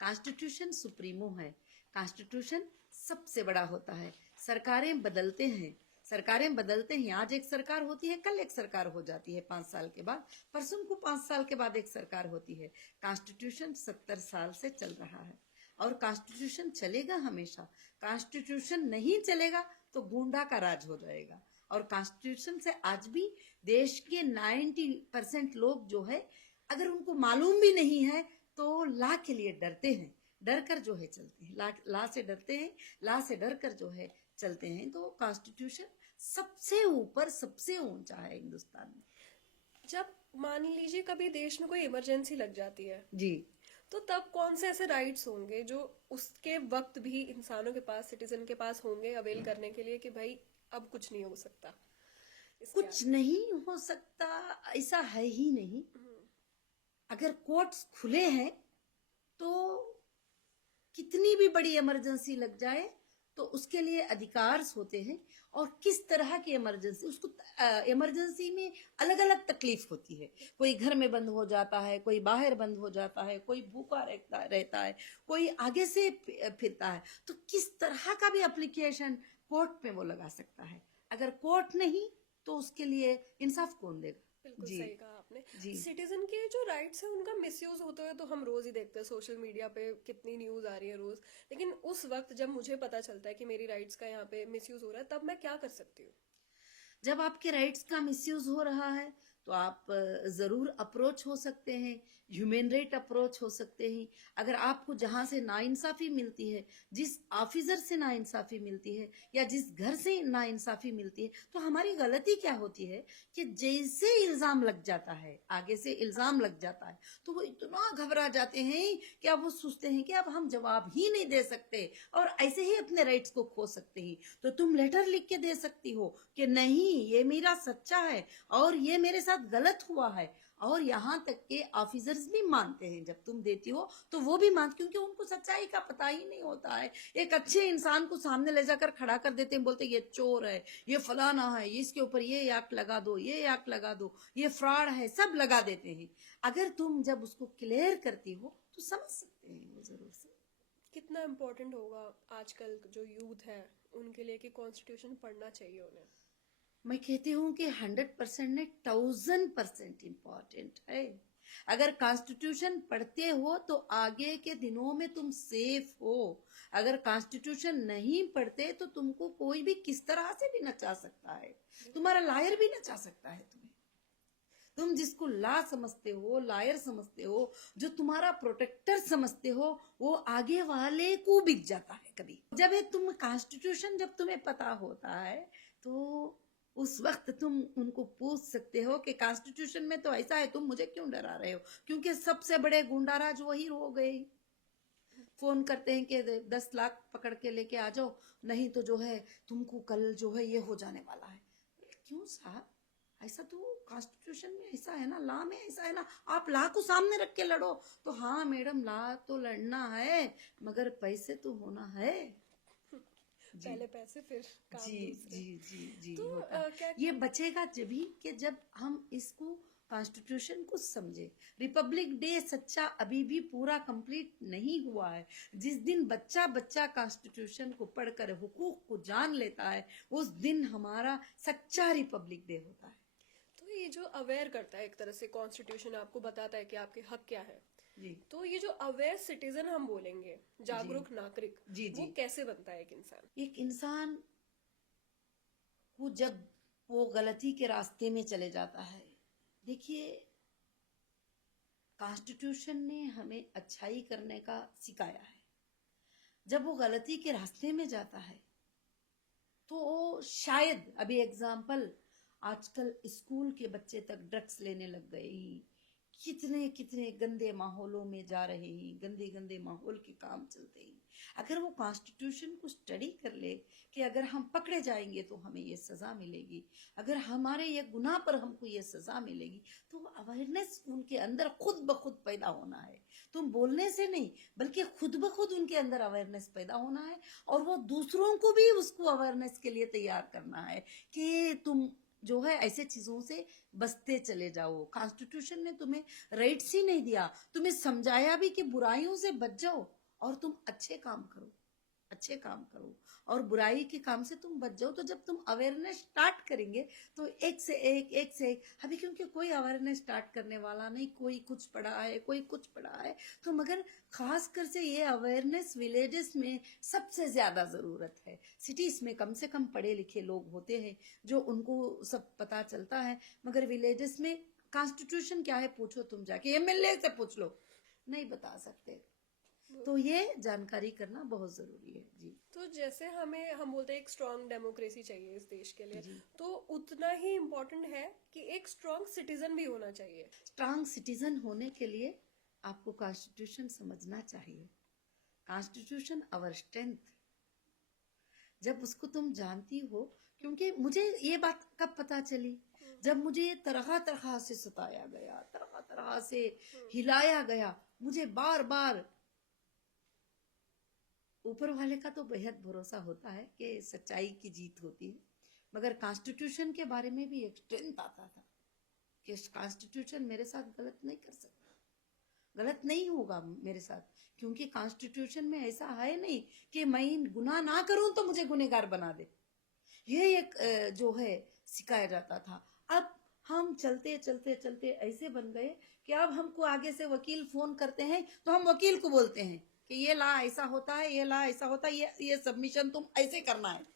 कॉन्स्टिट्यूशन सुप्रीमो है, कॉन्स्टिट्यूशन सबसे बड़ा होता है। सरकारें बदलते हैं, आज एक सरकार होती है, कल एक सरकार हो जाती है, 5 साल के बाद, परसों को 5 साल के बाद एक सरकार होती है। कॉन्स्टिट्यूशन 70 साल से चल रहा है और कॉन्स्टिट्यूशन चलेगा हमेशा। कॉन्स्टिट्यूशन नहीं चलेगा तो गुंडा का राज हो जाएगा। और कॉन्स्टिट्यूशन से आज भी देश के 90% लोग जो है, अगर उनको मालूम भी नहीं है तो ला के लिए डरते हैं, डर कर जो है चलते हैं, ला से डरते हैं, ला से डर कर जो है चलते हैं। तो कॉन्स्टिट्यूशन सबसे ऊपर, सबसे ऊंचा है हिंदुस्तान में। जब मान लीजिए कभी देश में कोई इमरजेंसी लग जाती है जी, तो तब कौन से ऐसे राइट्स होंगे जो उसके वक्त भी इंसानों के पास, सिटीजन के पास होंगे अवेल करने के लिए कि भाई अब कुछ नहीं हो सकता? कुछ नहीं हो सकता ऐसा है ही नहीं। अगर कोर्ट्स खुले हैं तो कितनी भी बड़ी इमरजेंसी लग जाए तो उसके लिए अधिकार होते हैं। और किस तरह की इमरजेंसी, उसको इमरजेंसी में अलग अलग तकलीफ होती है। कोई घर में बंद हो जाता है, कोई बाहर बंद हो जाता है, कोई भूखा रहता है, कोई आगे से फिरता है। तो किस तरह का भी एप्लीकेशन कोर्ट में वो लगा सकता है। अगर कोर्ट नहीं तो उसके लिए इंसाफ कौन देगा। बिल्कुल जी सही कहा आपने। जी सिटीजन के जो राइट्स हैं उनका मिसयूज होते हुए तो हम रोज ही देखते हैं, सोशल मीडिया पे कितनी न्यूज आ रही है रोज। लेकिन उस वक्त जब मुझे पता चलता है कि मेरी राइट्स का यहाँ पे मिसयूज हो रहा है, तब मैं क्या कर सकती हूँ? जब आपके राइट्स का मिसयूज हो रहा है तो आप जरूर अप्रोच हो सकते हैं, ह्यूमन राइट अप्रोच हो सकते हैं। अगर आपको जहां से नाइंसाफी मिलती है, जिस ऑफिसर से नाइंसाफी मिलती है या जिस घर से नाइंसाफी मिलती है, तो हमारी गलती क्या होती है कि जैसे इल्जाम लग जाता है, आगे से इल्जाम लग जाता है, तो वो इतना घबरा जाते हैं कि अब वो सोचते हैं कि अब हम जवाब ही नहीं दे सकते और ऐसे ही अपने राइट्स को खो सकते हैं। तो तुम लेटर लिख के दे सकती हो कि नहीं, ये मेरा सच्चा है और ये मेरे साथ गलत हुआ है। और यहाँ तक के ऑफिसर्स भी मानते हैं, जब तुम देती हो तो वो भी मानते, क्योंकि उनको सच्चाई का पता ही नहीं होता है। एक अच्छे इंसान को सामने ले जाकर खड़ा कर देते हैं, बोलते हैं ये चोर है, ये फलाना है, इसके ऊपर ये एक्ट लगा दो, ये एक्ट लगा दो, ये फ्रॉड है, सब लगा देते हैं। अगर तुम जब उसको क्लियर करती हो तो समझ सकते हैं वो जरूर से। कितना इम्पोर्टेंट होगा आजकल जो यूथ है उनके लिए कि कॉन्स्टिट्यूशन पढ़ना चाहिए उन्हें? मैं कहती हूँ कि 100% नहीं, 1000% इम्पोर्टेंट है। अगर कॉन्स्टिट्यूशन पढ़ते हो तो आगे के दिनों में तुम सेफ हो। अगर कॉन्स्टिट्यूशन नहीं पढ़ते तो तुमको कोई भी किस तरह से भी नचा सकता है, तुम्हारा लायर भी नचा सकता है तुम्हें। तुम जिसको ला समझते हो, लायर समझते हो, जो तुम्हारा प्रोटेक्टर समझते हो, वो आगे वाले को बिक जाता है कभी। जब ये तुम कॉन्स्टिट्यूशन जब तुम्हें पता होता है तो उस वक्त तुम उनको पूछ सकते हो कि कॉन्स्टिट्यूशन में तो ऐसा है, तुम मुझे क्यों डरा रहे हो। क्योंकि सबसे बड़े गुंडाराज वही हो गए। फोन करते हैं कि 10 लाख पकड़ के लेके आ जाओ, नहीं तो जो है तुमको कल जो है ये हो जाने वाला है। क्यों साहब, ऐसा तो कॉन्स्टिट्यूशन में ऐसा है ना, लॉ में ऐसा है ना। आप लॉ को सामने रख के लड़ो तो हाँ मैडम, लॉ तो लड़ना है मगर पैसे तो होना है। जी पहले पैसे फिर काम जी दूसरे। जी जी जी तो होता है। क्या ये बचेगा जब भी कि जब हम इसको कॉन्स्टिट्यूशन को समझे। रिपब्लिक डे सच्चा अभी भी पूरा कंप्लीट नहीं हुआ है। जिस दिन बच्चा बच्चा कॉन्स्टिट्यूशन को पढ़कर हुकूक को जान लेता है, उस दिन हमारा सच्चा रिपब्लिक डे होता है। तो ये जो अवेयर करता है एक तरह से, कॉन्स्टिट्यूशन आपको बताता है कि आपके हक क्या है। जी तो ये जो अवेयर सिटीजन हम बोलेंगे, जी जागरूक नागरिक, जी वो जी। कैसे बनता है एक इंसान? एक इंसान को जब वो गलती के रास्ते में चले जाता है, देखिए कॉन्स्टिट्यूशन ने हमें अच्छाई करने का सिखाया है। जब वो गलती के रास्ते में जाता है तो शायद, अभी एग्जाम्पल, आजकल स्कूल के बच्चे तक ड्रग्स लेने लग गए ही, कितने कितने गंदे माहौलों में जा रहे हैं, गंदे गंदे माहौल के काम चलते हैं। अगर वो कॉन्स्टिट्यूशन को स्टडी कर ले कि अगर हम पकड़े जाएंगे तो हमें ये सजा मिलेगी, अगर हमारे ये गुनाह पर हमको ये सजा मिलेगी, तो अवेयरनेस उनके अंदर खुद ब खुद पैदा होना है। तुम बोलने से नहीं, बल्कि खुद ब खुद उनके अंदर अवेयरनेस पैदा होना है। और वो दूसरों को भी उसको अवेयरनेस के लिए तैयार करना है कि तुम जो है ऐसे चीजों से बचते चले जाओ। कॉन्स्टिट्यूशन ने तुम्हें राइट्स ही नहीं दिया, तुम्हें समझाया भी कि बुराइयों से बच जाओ और तुम अच्छे काम करो, अच्छे काम करो और बुराई के काम से तुम बच जाओ। तो जब तुम अवेयरनेस स्टार्ट करेंगे तो एक से एक अभी, क्योंकि कोई अवेयरनेस स्टार्ट करने वाला नहीं, कोई कुछ पढ़ा है, कोई कुछ पढ़ा है। तो मगर खासकर से ये अवेयरनेस विलेजेस में सबसे ज्यादा जरूरत है। सिटीज में कम से कम पढ़े लिखे लोग होते हैं जो उनको सब पता चलता है, मगर विलेजेस में कॉन्स्टिट्यूशन क्या है पूछो तुम जाके, एमएलए से पूछ लो, नहीं बता सकते। तो ये जानकारी करना बहुत जरूरी है। जी तो जैसे हम बोलते हैं एक स्ट्रांग डेमोक्रेसी चाहिए इस देश के लिए, जी। तो उतना ही इम्पोर्टेंट है कि एक स्ट्रांग सिटीजन भी होना चाहिए। स्ट्रांग सिटीजन होने के लिए आपको कॉन्स्टिट्यूशन समझना चाहिए। Constitution our strength. जब उसको तुम जानती हो, क्योंकि मुझे ये बात कब पता चली, जब मुझे तरह तरह से सताया गया, तरह तरह से हिलाया गया। मुझे बार बार, ऊपर वाले का तो बेहद भरोसा होता है कि सच्चाई की जीत होती है, मगर कॉन्स्टिट्यूशन के बारे में भी एक स्ट्रेंथ आता था कि कॉन्स्टिट्यूशन मेरे साथ गलत नहीं कर सकता, गलत नहीं होगा मेरे साथ, क्योंकि कॉन्स्टिट्यूशन में ऐसा है नहीं कि मैं गुनाह ना करूं तो मुझे गुनहगार बना दे। ये एक जो है सिखाया जाता था। अब हम चलते चलते चलते ऐसे बन गए कि अब हमको आगे से वकील फोन करते हैं तो हम वकील को बोलते हैं कि ये ला ऐसा होता है, ये ला ऐसा होता है, ये सबमिशन तुम ऐसे करना है।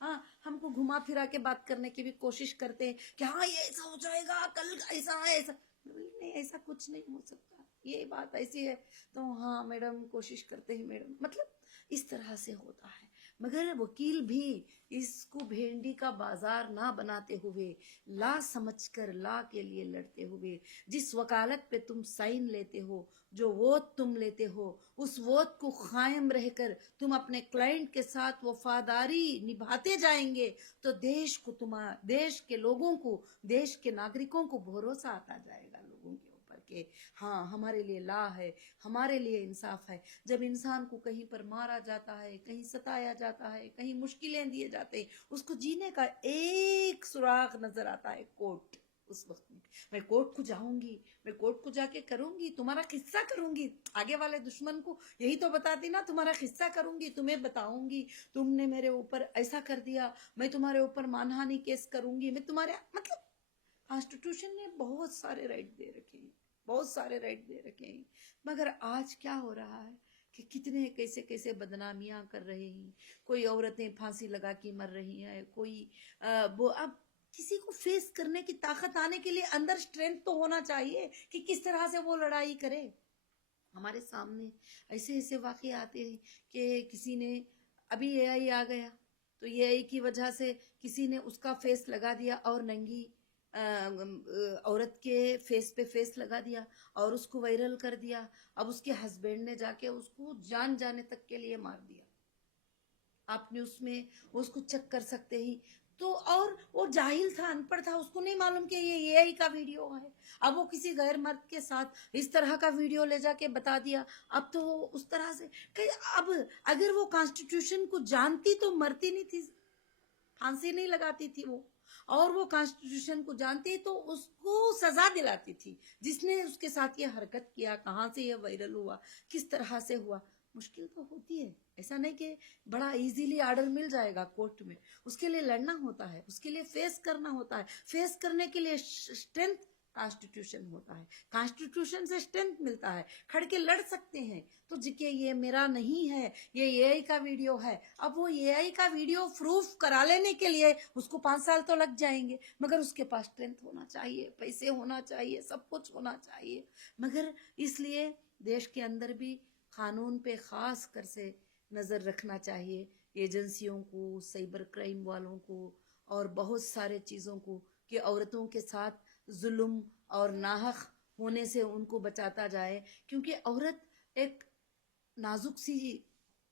हाँ, हमको घुमा फिरा के बात करने की भी कोशिश करते हैं कि हाँ ये ऐसा हो जाएगा, कल ऐसा है, ऐसा नहीं, ऐसा कुछ नहीं हो सकता, ये बात ऐसी है। तो हाँ मैडम, कोशिश करते हैं मैडम, मतलब इस तरह से होता है। मगर वकील भी इसको भेंडी का बाजार ना बनाते हुए, ला समझकर ला के लिए लड़ते हुए, जिस वकालत पे तुम साइन लेते हो, जो वोट तुम लेते हो, उस वोट को कायम रहकर तुम अपने क्लाइंट के साथ वफादारी निभाते जाएंगे तो देश को, तुम्हारा देश के लोगों को, देश के नागरिकों को भरोसा आता जाएगा लोगों के ऊपर के हाँ हमारे लिए ला है, हमारे लिए इंसाफ है। जब इंसान को कहीं पर मारा जाता है, कहीं सताया जाता है, कहीं मुश्किलें दिए जाते हैं, उसको जीने का एक सुराग नजर आता है कोर्ट। उस वक्त में मैं कोर्ट को जाऊंगी, मैं कोर्ट को जाके करूंगी, तुम्हारा किस्सा करूंगी, आगे वाले दुश्मन को यही तो बताती ना, तुम्हारा किस्सा करूंगी, तुम्हें बताऊंगी तुमने मेरे ऊपर ऐसा कर दिया, मैं तुम्हारे ऊपर मानहानि केस करूंगी, मैं तुम्हारे, मतलब कॉन्स्टिट्यूशन ने बहुत सारे राइट दे रखे हैं, बहुत सारे राइट दे रखे हैं। मगर आज क्या हो रहा है कि कितने कैसे कैसे बदनामियां कर रहे हैं, कोई औरतें फांसी लगा के मर रही हैं, कोई वो, अब किसी को फेस करने की ताकत आने के लिए अंदर स्ट्रेंथ तो होना चाहिए कि किस तरह से वो लड़ाई करे। हमारे सामने ऐसे ऐसे वाकये आते हैं कि किसी ने, अभी एआई आ गया तो एआई की वजह से किसी ने उसका फेस लगा दिया और नंगी औरत के फेस पे फेस लगा दिया और उसको वायरल कर दिया। अब उसके हस्बैंड ने जाके उसको जान जाने तक के लिए मार दिया। आपने उसमें उसको चेक कर सकते ही तो, और वो जाहिल था, अनपढ़ था, उसको नहीं मालूम कि ये एआई का वीडियो है। अब वो किसी गैर मर्द के साथ इस तरह का वीडियो ले जाके बता दिया। अब तो वो उस तरह से कि अब अगर वो कॉन्स्टिट्यूशन को जानती तो मरती नहीं थी, फांसी नहीं लगाती थी वो, और वो कॉन्स्टिट्यूशन को जानती तो उसको सजा दिलाती थी जिसने उसके साथ ये हरकत किया। कहाँ से ये वायरल हुआ, किस तरह से हुआ, मुश्किल तो होती है। ऐसा नहीं कि बड़ा इजीली ऑर्डर मिल जाएगा कोर्ट में, उसके लिए लड़ना होता है, उसके लिए फेस करना होता है। फेस करने के लिए स्ट्रेंथ कॉन्स्टिट्यूशन होता है, कॉन्स्टिट्यूशन से स्ट्रेंथ मिलता है, खड़ के लड़ सकते हैं। तो जिके ये मेरा नहीं है, ये एआई का वीडियो है, अब वो एआई का वीडियो प्रूफ करा लेने के लिए उसको 5 साल तो लग जाएंगे, मगर उसके पास स्ट्रेंथ होना चाहिए, पैसे होना चाहिए, सब कुछ होना चाहिए। मगर इसलिए देश के अंदर भी कानून पे खास कर से नज़र रखना चाहिए, एजेंसियों को, साइबर क्राइम वालों को और बहुत सारे चीज़ों को, कि औरतों के साथ जुल्म और नाहक होने से उनको बचाता जाए। क्योंकि औरत एक नाजुक सी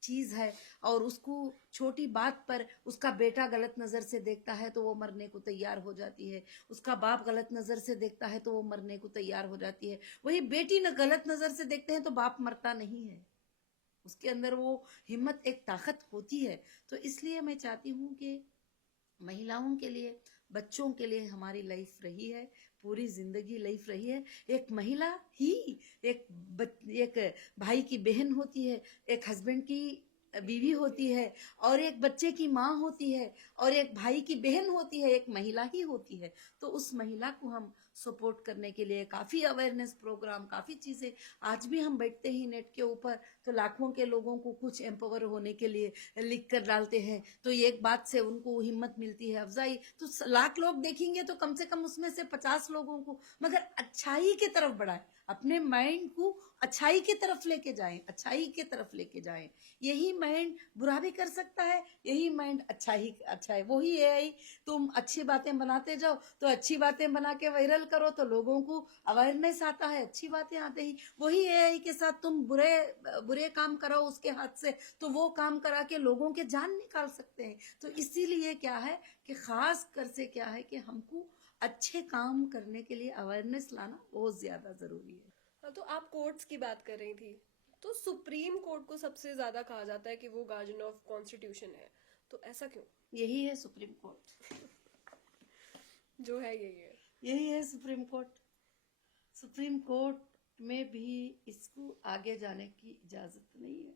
चीज है और उसको छोटी बात पर उसका बेटा गलत नजर से देखता है तो वो मरने को तैयार हो जाती है, उसका बाप गलत नजर से देखता है तो वो मरने को तैयार हो जाती है। वही बेटी न गलत नजर से देखते हैं तो बाप मरता नहीं है, उसके अंदर वो हिम्मत, एक ताकत होती है। तो इसलिए मैं चाहती हूँ कि महिलाओं के लिए, बच्चों के लिए हमारी लाइफ रही है, पूरी जिंदगी लाइफ रही है। एक महिला ही एक भाई की बहन होती है, एक हस्बैंड की बीवी होती है, और एक बच्चे की माँ होती है, और एक भाई की बहन होती है, एक महिला ही होती है। तो उस महिला को हम सपोर्ट करने के लिए काफ़ी अवेयरनेस प्रोग्राम, काफ़ी चीज़ें, आज भी हम बैठते ही नेट के ऊपर तो लाखों के लोगों को कुछ एम्पावर होने के लिए लिख कर डालते हैं, तो एक बात से उनको हिम्मत मिलती है, अफजाई। तो लाख लोग देखेंगे तो कम से कम उसमें से 50 लोगों को मगर अच्छाई की तरफ बढ़ाएं, अपने माइंड को अच्छाई की तरफ लेके जाएं, अच्छाई की तरफ लेके जाएं। यही माइंड बुरा भी कर सकता है, यही माइंड अच्छा है। वही एआई, तुम अच्छी बातें बनाते जाओ तो अच्छी बातें बना के वायरल करो तो लोगों को अवेयरनेस आता है, अच्छी बातें आते ही। वही एआई के साथ तुम बुरे काम करो उसके हाथ से तो वो काम करा के लोगों के जान निकाल सकते हैं। तो इसीलिए क्या है कि खास कर से क्या है कि हमको अच्छे काम करने के लिए अवेयरनेस लाना बहुत ज्यादा जरूरी है। हाँ, तो आप कोर्ट्स की बात कर रही थी, तो सुप्रीम कोर्ट को सबसे ज्यादा कहा जाता है कि वो गार्जियन ऑफ कॉन्स्टिट्यूशन है, तो ऐसा क्यों? यही है सुप्रीम कोर्ट। जो है यही है। यही है सुप्रीम कोर्ट। सुप्रीम कोर्ट में भी इसको आगे जाने की इजाजत नहीं है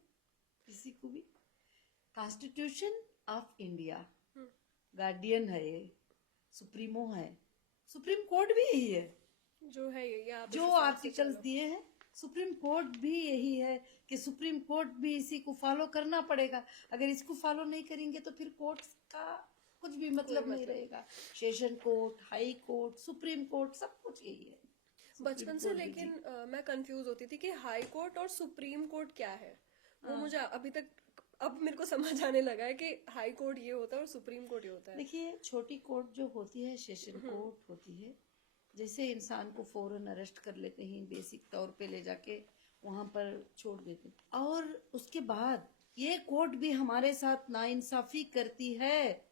किसी को भी। कॉन्स्टिट्यूशन ऑफ इंडिया गार्डियन है ये, सुप्रीमो है। सुप्रीम कोर्ट भी यही है, जो है यही है, आप जो इस हिसाब से आर्टिकल्स चलो। दिए हैं सुप्रीम कोर्ट भी यही है कि सुप्रीम कोर्ट भी इसी को फॉलो करना पड़ेगा। अगर इसको फॉलो नहीं करेंगे तो फिर कोर्ट्स का कुछ भी मतलब नहीं रहेगा। Session court, high court, supreme court सब कुछ यही है। सुप्रीम बचपन से कोर्ट भी लेकिन जी। मैं कंफ्यूज होती थी कि हाई कोर्ट और सुप्रीम कोर्ट क्या है। वो मुझे अभी तक, अब मेरे को समझ आने लगा है कि हाई कोर्ट ये होता है और सुप्रीम कोर्ट ये होता है। देखिए, छोटी कोर्ट जो होती है सेशन कोर्ट होती है। जैसे इंसान को फौरन अरेस्ट कर लेते हैं, बेसिक तौर पे ले जाके वहां पर छोड़ देते हैं, और उसके बाद ये कोर्ट भी हमारे साथ नाइंसाफी करती है।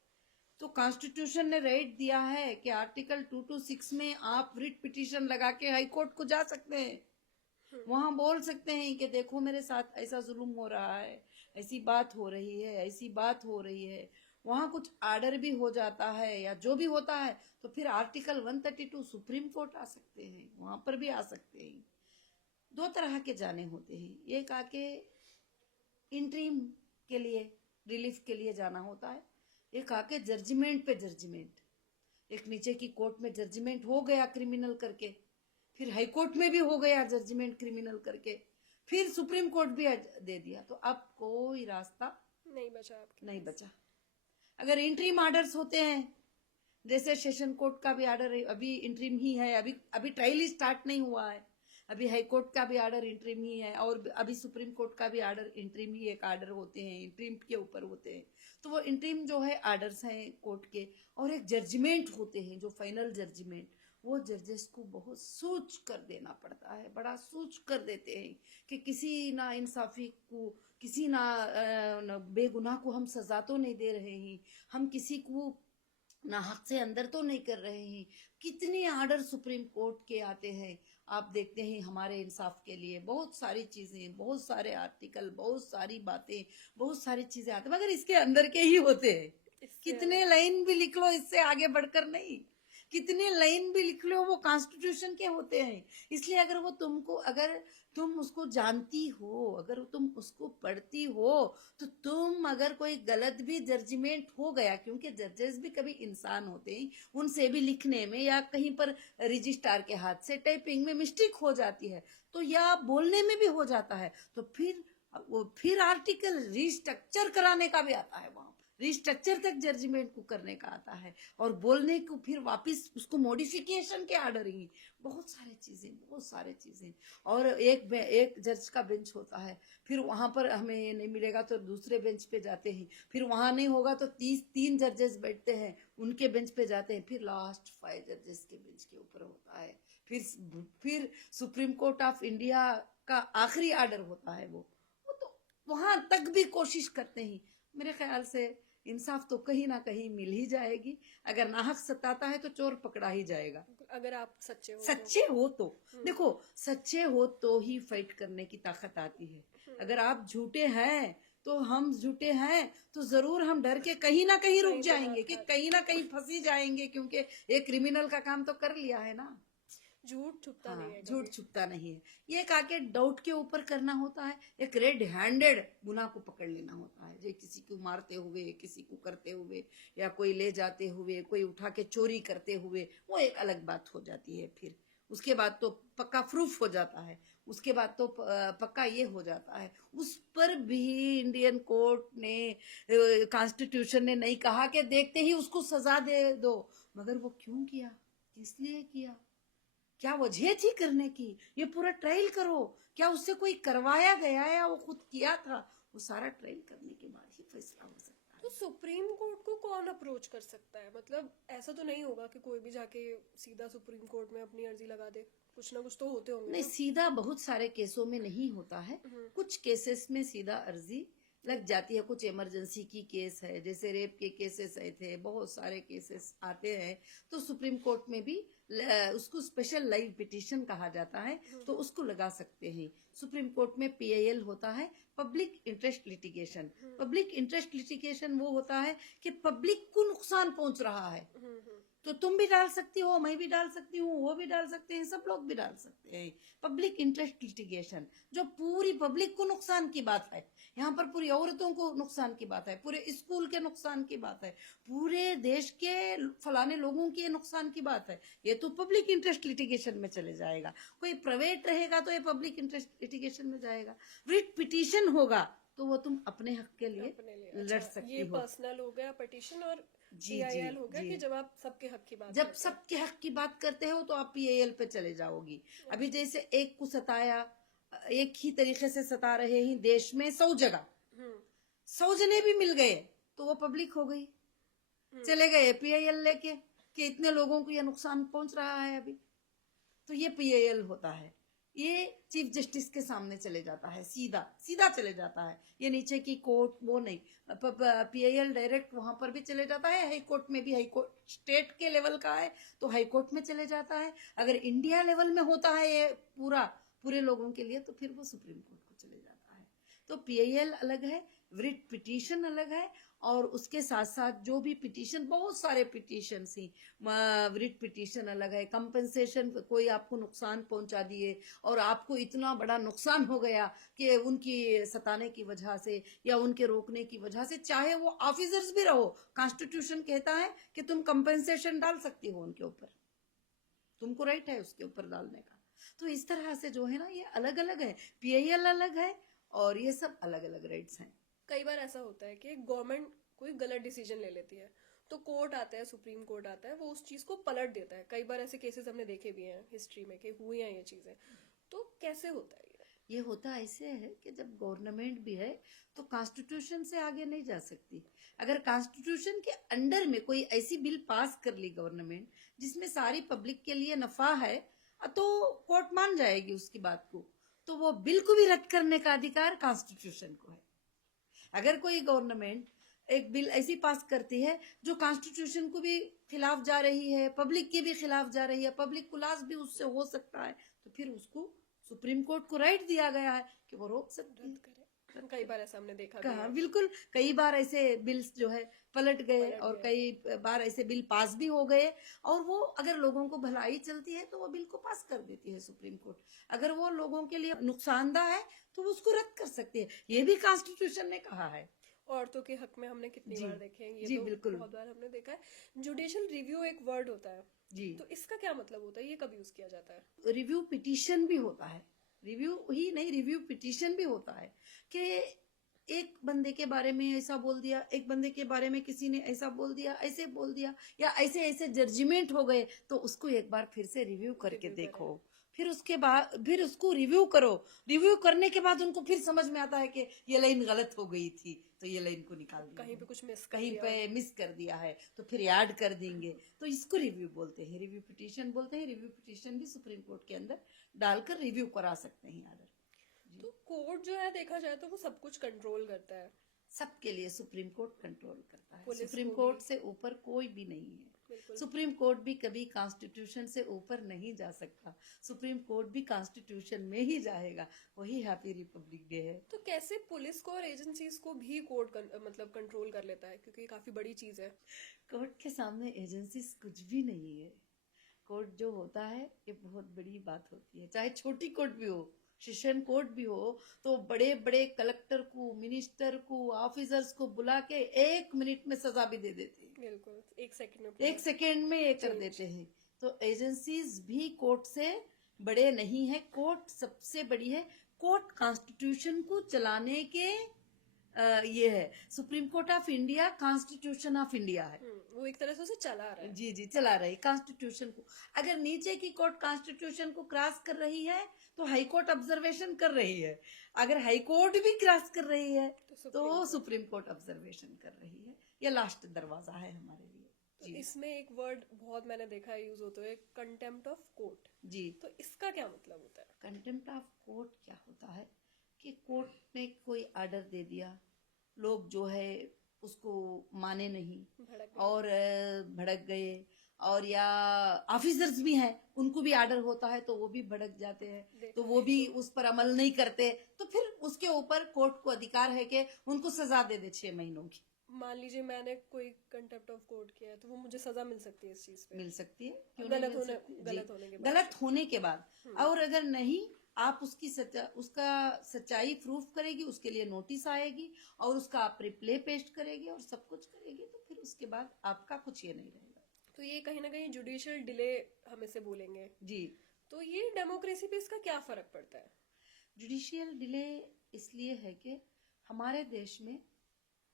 तो कॉन्स्टिट्यूशन ने राइट दिया है कि आर्टिकल 226 में आप रिट पिटीशन लगा के हाई कोर्ट को जा सकते हैं। वहां बोल सकते हैं कि देखो मेरे साथ ऐसा जुल्म हो रहा है, ऐसी बात हो रही है, ऐसी बात हो रही है। वहां कुछ आर्डर भी हो जाता है या जो भी होता है तो फिर आर्टिकल 132 सुप्रीम कोर्ट आ सकते हैं, वहां पर भी आ सकते हैं। दो तरह के जाने होते हैं, एक आके इंटरिम के लिए, रिलीफ के लिए जाना होता है, एक आके जजमेंट पे जजमेंट। एक नीचे की कोर्ट में जजमेंट हो गया क्रिमिनल करके, फिर हाई कोर्ट में भी हो गया जजमेंट क्रिमिनल करके, फिर सुप्रीम कोर्ट भी दे दिया, तो अब कोई रास्ता नहीं बचा आपके नहीं पास। बचा। अगर इंटरिम ऑर्डर्स होते हैं, जैसे सेशन कोर्ट का भी ऑर्डर अभी इंटरिम ही है, अभी ट्रायल ही स्टार्ट नहीं हुआ है, अभी हाई कोर्ट का भी ऑर्डर इंटरिम ही है, और अभी सुप्रीम कोर्ट का भी ऑर्डर इंटरिम ही, एक ऑर्डर होते हैं इंटरिम के ऊपर होते हैं। तो वो इंटरिम जो है ऑर्डर्स हैं कोर्ट के, और एक जजमेंट होते हैं जो फाइनल जजमेंट, वो जजेस को बहुत सोच कर देना पड़ता है, बड़ा सोच कर देते हैं कि किसी ना इंसाफी को, किसी ना बेगुनाह को हम सजा तो नहीं दे रहे हैं, हम किसी को ना हक से अंदर तो नहीं कर रहे हैं। कितने ऑर्डर सुप्रीम कोर्ट के आते हैं, आप देखते हैं हमारे इंसाफ के लिए बहुत सारी चीजें, बहुत सारे आर्टिकल, बहुत सारी बातें, बहुत सारी चीजें आती हैं, मगर इसके अंदर के ही होते हैं। इससे कितने लाइन भी लिख लो, इससे आगे बढ़कर नहीं। कितने लाइन भी लिख लो, वो कॉन्स्टिट्यूशन के होते हैं। इसलिए अगर वो तुमको, अगर तुम उसको जानती हो, अगर तुम उसको पढ़ती हो, तो तुम अगर कोई गलत भी जजमेंट हो गया, क्योंकि जजेस भी कभी इंसान होते हैं, उनसे भी लिखने में या कहीं पर रजिस्ट्रार के हाथ से टाइपिंग में मिस्टेक हो जाती है, तो या बोलने में भी हो जाता है, तो फिर आर्टिकल रिस्ट्रक्चर कराने का भी आता है, वहां रिस्ट्रक्चर तक जजमेंट को करने का आता है, और बोलने को फिर वापस उसको मॉडिफिकेशन के ऑर्डर ही, बहुत सारे चीजें। और एक जज का बेंच होता है, फिर वहां पर हमें ये नहीं मिलेगा तो दूसरे बेंच पे जाते हैं, फिर वहां नहीं होगा तो 3 जजेस बैठते हैं, उनके बेंच पे जाते हैं, फिर लास्ट 5 जजेस के बेंच के ऊपर होता है, फिर सुप्रीम कोर्ट ऑफ इंडिया का आखिरी ऑर्डर होता है। वो तो वहां तक भी कोशिश करते हैं। मेरे ख्याल से इंसाफ तो कहीं ना कहीं मिल ही जाएगी। अगर नाहक सताता है तो चोर पकड़ा ही जाएगा, अगर आप सच्चे हो सच्चे हो तो। देखो, सच्चे हो तो ही फाइट करने की ताकत आती है। अगर आप झूठे हैं तो हम झूठे हैं तो जरूर हम डर के कहीं ना कहीं रुक कहीं तो जाएंगे हाथ कि खा- कहीं ना कहीं फंसी जाएंगे, क्योंकि एक क्रिमिनल का काम तो कर लिया है ना। झूठ छुपता नहीं है हाँ, झूठ कभी। छुपता नहीं है। ये काके डाउट के ऊपर करना होता है, एक रेड हैंडेड गुनाह को पकड़ लेना होता है, जो किसी को मारते हुए, किसी को करते हुए, या कोई ले जाते हुए, कोई उठा के चोरी करते हुए, वो एक अलग बात हो जाती है। फिर उसके बाद तो पक्का प्रूफ हो जाता है, उसके बाद तो पक्का ये हो जाता है। उस पर भी इंडियन कोर्ट ने, कॉन्स्टिट्यूशन ने नहीं कहा कि देखते ही उसको सजा दे दो, मगर वो क्यों किया, किस लिए किया, क्या वजह थी करने की, ये पूरा ट्रायल करो। क्या उससे कोई करवाया गया या वो खुद किया था, वो सारा ट्रायल करने के बाद ही फैसला हो सकता तो है। सुप्रीम कोर्ट को कौन अप्रोच कर सकता है? मतलब ऐसा तो नहीं होगा कि कोई भी जाके सीधा सुप्रीम कोर्ट में अपनी अर्जी लगा दे, कुछ ना कुछ तो होते होंगे नहीं, ना। सीधा बहुत सारे केसों में नहीं होता है, कुछ केसेस में सीधा अर्जी लग जाती है। कुछ इमरजेंसी की केस है, जैसे रेप के केसेस आए थे, बहुत सारे केसेस आते हैं, तो सुप्रीम कोर्ट में भी उसको स्पेशल लाइव पिटीशन कहा जाता है, तो उसको लगा सकते हैं। सुप्रीम कोर्ट में पीआईएल होता है, public interest litigation. Public interest litigation वो होता है कि पब्लिक को नुकसान पहुंच रहा है, तो तुम भी डाल सकती हो, मैं भी डाल सकती हूँ, वो भी डाल सकते हैं, सब लोग भी डाल सकते हैं। पब्लिक इंटरेस्ट लिटिगेशन जो पूरी पब्लिक को नुकसान की बात है, यहाँ पर पूरी औरतों को नुकसान की बात है, पूरे स्कूल के नुकसान की बात है, पूरे देश के फलाने लोगों की नुकसान की बात है, ये तो पब्लिक इंटरेस्ट लिटिगेशन में चले जाएगा। कोई प्राइवेट रहेगा तो ये पब्लिक इंटरेस्ट लिटिगेशन में जाएगा। रिट पिटीशन होगा तो वो तुम अपने हक के लिए अपने लिए लड़ अच्छा, सकती ये हो। पर्सनल हो गया पिटीशन, और जी जी पीआईएल हो गया जी। कि जब आप सबके हक की बात जब करते हैं। सबके हक की बात करते हो तो आप पीएएल पे चले जाओगी। अभी जैसे एक को सताया, एक ही तरीके से सता रहे हैं देश में 100 जगह, 100 जने भी मिल गए तो वो पब्लिक हो गई, चले गए पीआईएल लेके कि इतने लोगों को ये नुकसान पहुंच रहा है अभी, तो ये पीआईएल होता है। ये चीफ जस्टिस के सामने चले जाता है, सीधा सीधा चले जाता है, ये नीचे की कोर्ट वो नहीं। पीआईएल डायरेक्ट वहां पर भी चले जाता है, हाई कोर्ट में भी, हाई कोर्ट स्टेट के लेवल का है तो हाई कोर्ट में चले जाता है। अगर इंडिया लेवल में होता है ये पूरे लोगों के लिए, तो फिर वो सुप्रीम कोर्ट को चले जाता है। तो पीआईएल अलग है, रिट पिटीशन अलग है, और उसके साथ साथ जो भी पिटीशन, बहुत सारे पिटीशन ही, रिट पिटीशन अलग है। कंपनसेशन, कोई आपको नुकसान पहुंचा दिए और आपको इतना बड़ा नुकसान हो गया कि उनकी सताने की वजह से या उनके रोकने की वजह से, चाहे वो ऑफिसर्स भी रहो, कॉन्स्टिट्यूशन कहता है कि तुम कंपनसेशन डाल सकती हो उनके ऊपर, तुमको राइट है उसके ऊपर डालने का। तो इस तरह से जो है ना, ये अलग अलग है, पीआईएल अलग है और ये सब अलग अलग राइट्स हैं। कई बार ऐसा होता है कि गवर्नमेंट कोई गलत डिसीजन ले लेती है, तो कोर्ट आता है, सुप्रीम कोर्ट आता है, वो उस चीज को पलट देता है। कई बार ऐसे केसेस हमने देखे भी हैं हिस्ट्री में कि हुई हैं ये चीजें। तो कैसे होता है ये होता ऐसे है कि जब गवर्नमेंट भी है तो कॉन्स्टिट्यूशन से आगे नहीं जा सकती। अगर कॉन्स्टिट्यूशन के अंडर में कोई ऐसी बिल पास कर ली गवर्नमेंट जिसमें सारी पब्लिक के लिए नफा है, तो कोर्ट मान जाएगी उसकी बात को, तो वो बिल को भी रद्द करने का अधिकार कॉन्स्टिट्यूशन को है। अगर कोई गवर्नमेंट एक बिल ऐसी पास करती है जो कॉन्स्टिट्यूशन को भी खिलाफ जा रही है, पब्लिक के भी खिलाफ जा रही है, पब्लिक को लॉस भी उससे हो सकता है, तो फिर उसको सुप्रीम कोर्ट को राइट दिया गया है कि वो रोक सकती है। कई बार ऐसा हमने देखा भी कहा है। बिल्कुल, कई बार ऐसे बिल्स जो है पलट गए और कई बार ऐसे बिल पास भी हो गए, और वो अगर लोगों को भलाई चलती है तो वो बिल को पास कर देती है सुप्रीम कोर्ट। अगर वो लोगों के लिए नुकसानदायक है तो वो उसको रद्द कर सकती है, ये भी कॉन्स्टिट्यूशन ने कहा है। औरतों के हक में हमने कितनी बार देखे हैं ये, जी तो बिल्कुल बहुत बार हमने देखा है। जुडिशियल रिव्यू एक वर्ड होता है जी। तो इसका क्या मतलब होता है, ये कब यूज किया जाता है? रिव्यू पिटीशन भी होता है, रिव्यू ही नहीं, रिव्यू पिटीशन भी होता है कि एक बंदे के बारे में ऐसा बोल दिया, एक बंदे के बारे में किसी ने ऐसा बोल दिया, ऐसे बोल दिया, या ऐसे ऐसे जजमेंट हो गए, तो उसको एक बार फिर से रिव्यू करके देखो, फिर उसके बाद फिर उसको रिव्यू करो। रिव्यू करने के बाद उनको फिर समझ में आता है कि ये लाइन गलत हो गई थी, तो ये लाइन को निकाल दिया, कहीं पे कुछ मिस कहीं पे मिस कर दिया है तो फिर ऐड कर देंगे, तो इसको रिव्यू बोलते हैं, रिव्यू पिटीशन बोलते हैं। रिव्यू पिटीशन भी सुप्रीम कोर्ट के अंदर डालकर रिव्यू करा सकते हैं आर्डर। तो कोर्ट जो है देखा जाए तो वो सब कुछ कंट्रोल करता है, सबके लिए सुप्रीम कोर्ट कंट्रोल करता है, पुलिस सुप्रीम को कोर्ट भी। से ऊपर कोई भी नहीं है। बिल्कुल। सुप्रीम कोर्ट भी कभी कॉन्स्टिट्यूशन से ऊपर नहीं जा सकता, सुप्रीम कोर्ट भी कॉन्स्टिट्यूशन में ही जाएगा, वही हैप्पी रिपब्लिक डे है। तो कैसे पुलिस को और एजेंसीज को भी कोर्ट मतलब कंट्रोल कर लेता है, क्योंकि ये काफी बड़ी चीज है। कोर्ट के सामने एजेंसीज कुछ भी नहीं है। कोर्ट जो होता है ये बहुत बड़ी बात होती है, चाहे छोटी कोर्ट भी हो, सेशन कोर्ट भी हो, तो बड़े बड़े कलेक्टर को, मिनिस्टर को, ऑफिसर्स को बुला के 1 मिनट में सजा भी दे देते हैं, बिल्कुल 1 सेकंड में 1 सेकेंड में ये कर देते हैं। तो एजेंसीज भी कोर्ट से बड़े नहीं है, कोर्ट सबसे बड़ी है। कोर्ट कॉन्स्टिट्यूशन को चलाने के ये है, supreme court of India constitution of India है। वो एक तरह से उसे चला रहा है। जी जी, चला रही कॉन्स्टिट्यूशन को। अगर नीचे की कोर्ट कॉन्स्टिट्यूशन को क्रॉस कर रही है तो हाई कोर्ट ऑब्जर्वेशन कर रही है, अगर हाई कोर्ट भी क्रॉस कर रही है तो सुप्रीम कोर्ट ऑब्जर्वेशन कर रही है। ये लास्ट दरवाजा है हमारे लिए। तो इसमें एक वर्ड बहुत मैंने देखा है यूज होते हुए, कंटेम्प्ट ऑफ कोर्ट। जी, तो इसका क्या मतलब होता है? कंटेम्प्ट ऑफ कोर्ट क्या होता है कि कोर्ट ने कोई ऑर्डर दे दिया, लोग जो है उसको माने नहीं भड़क गए। और भड़क गए। और या ऑफिसर्स भी हैं, उनको भी आर्डर होता है तो वो भी भड़क जाते हैं, तो देखा वो है। भी उस पर अमल नहीं करते, तो फिर उसके ऊपर कोर्ट को अधिकार है कि उनको सजा दे दे 6 महीनों की। मान लीजिए मैंने कोई कंटेम्प्ट ऑफ कोर्ट किया है तो वो मुझे सजा मिल सकती है इस चीज पे, मिल सकती है, क्यों नहीं मिल सकती जी। गलत होने के बाद। गलत होने के बाद। और अगर नहीं, आप उसका सच्चाई प्रूफ करेगी, उसके लिए नोटिस आएगी और उसका आप रिप्ले पेस्ट करेगी और सब कुछ करेगी, तो फिर उसके बाद आपका कुछ ये नहीं रहेगा तो ये कहीं ना कहीं जुडिशियल डिले हम इसे बोलेंगे। जी। तो ये डेमोक्रेसी पे इसका क्या फर्क पड़ता है? जुडिशियल डिले इसलिए है कि हमारे देश में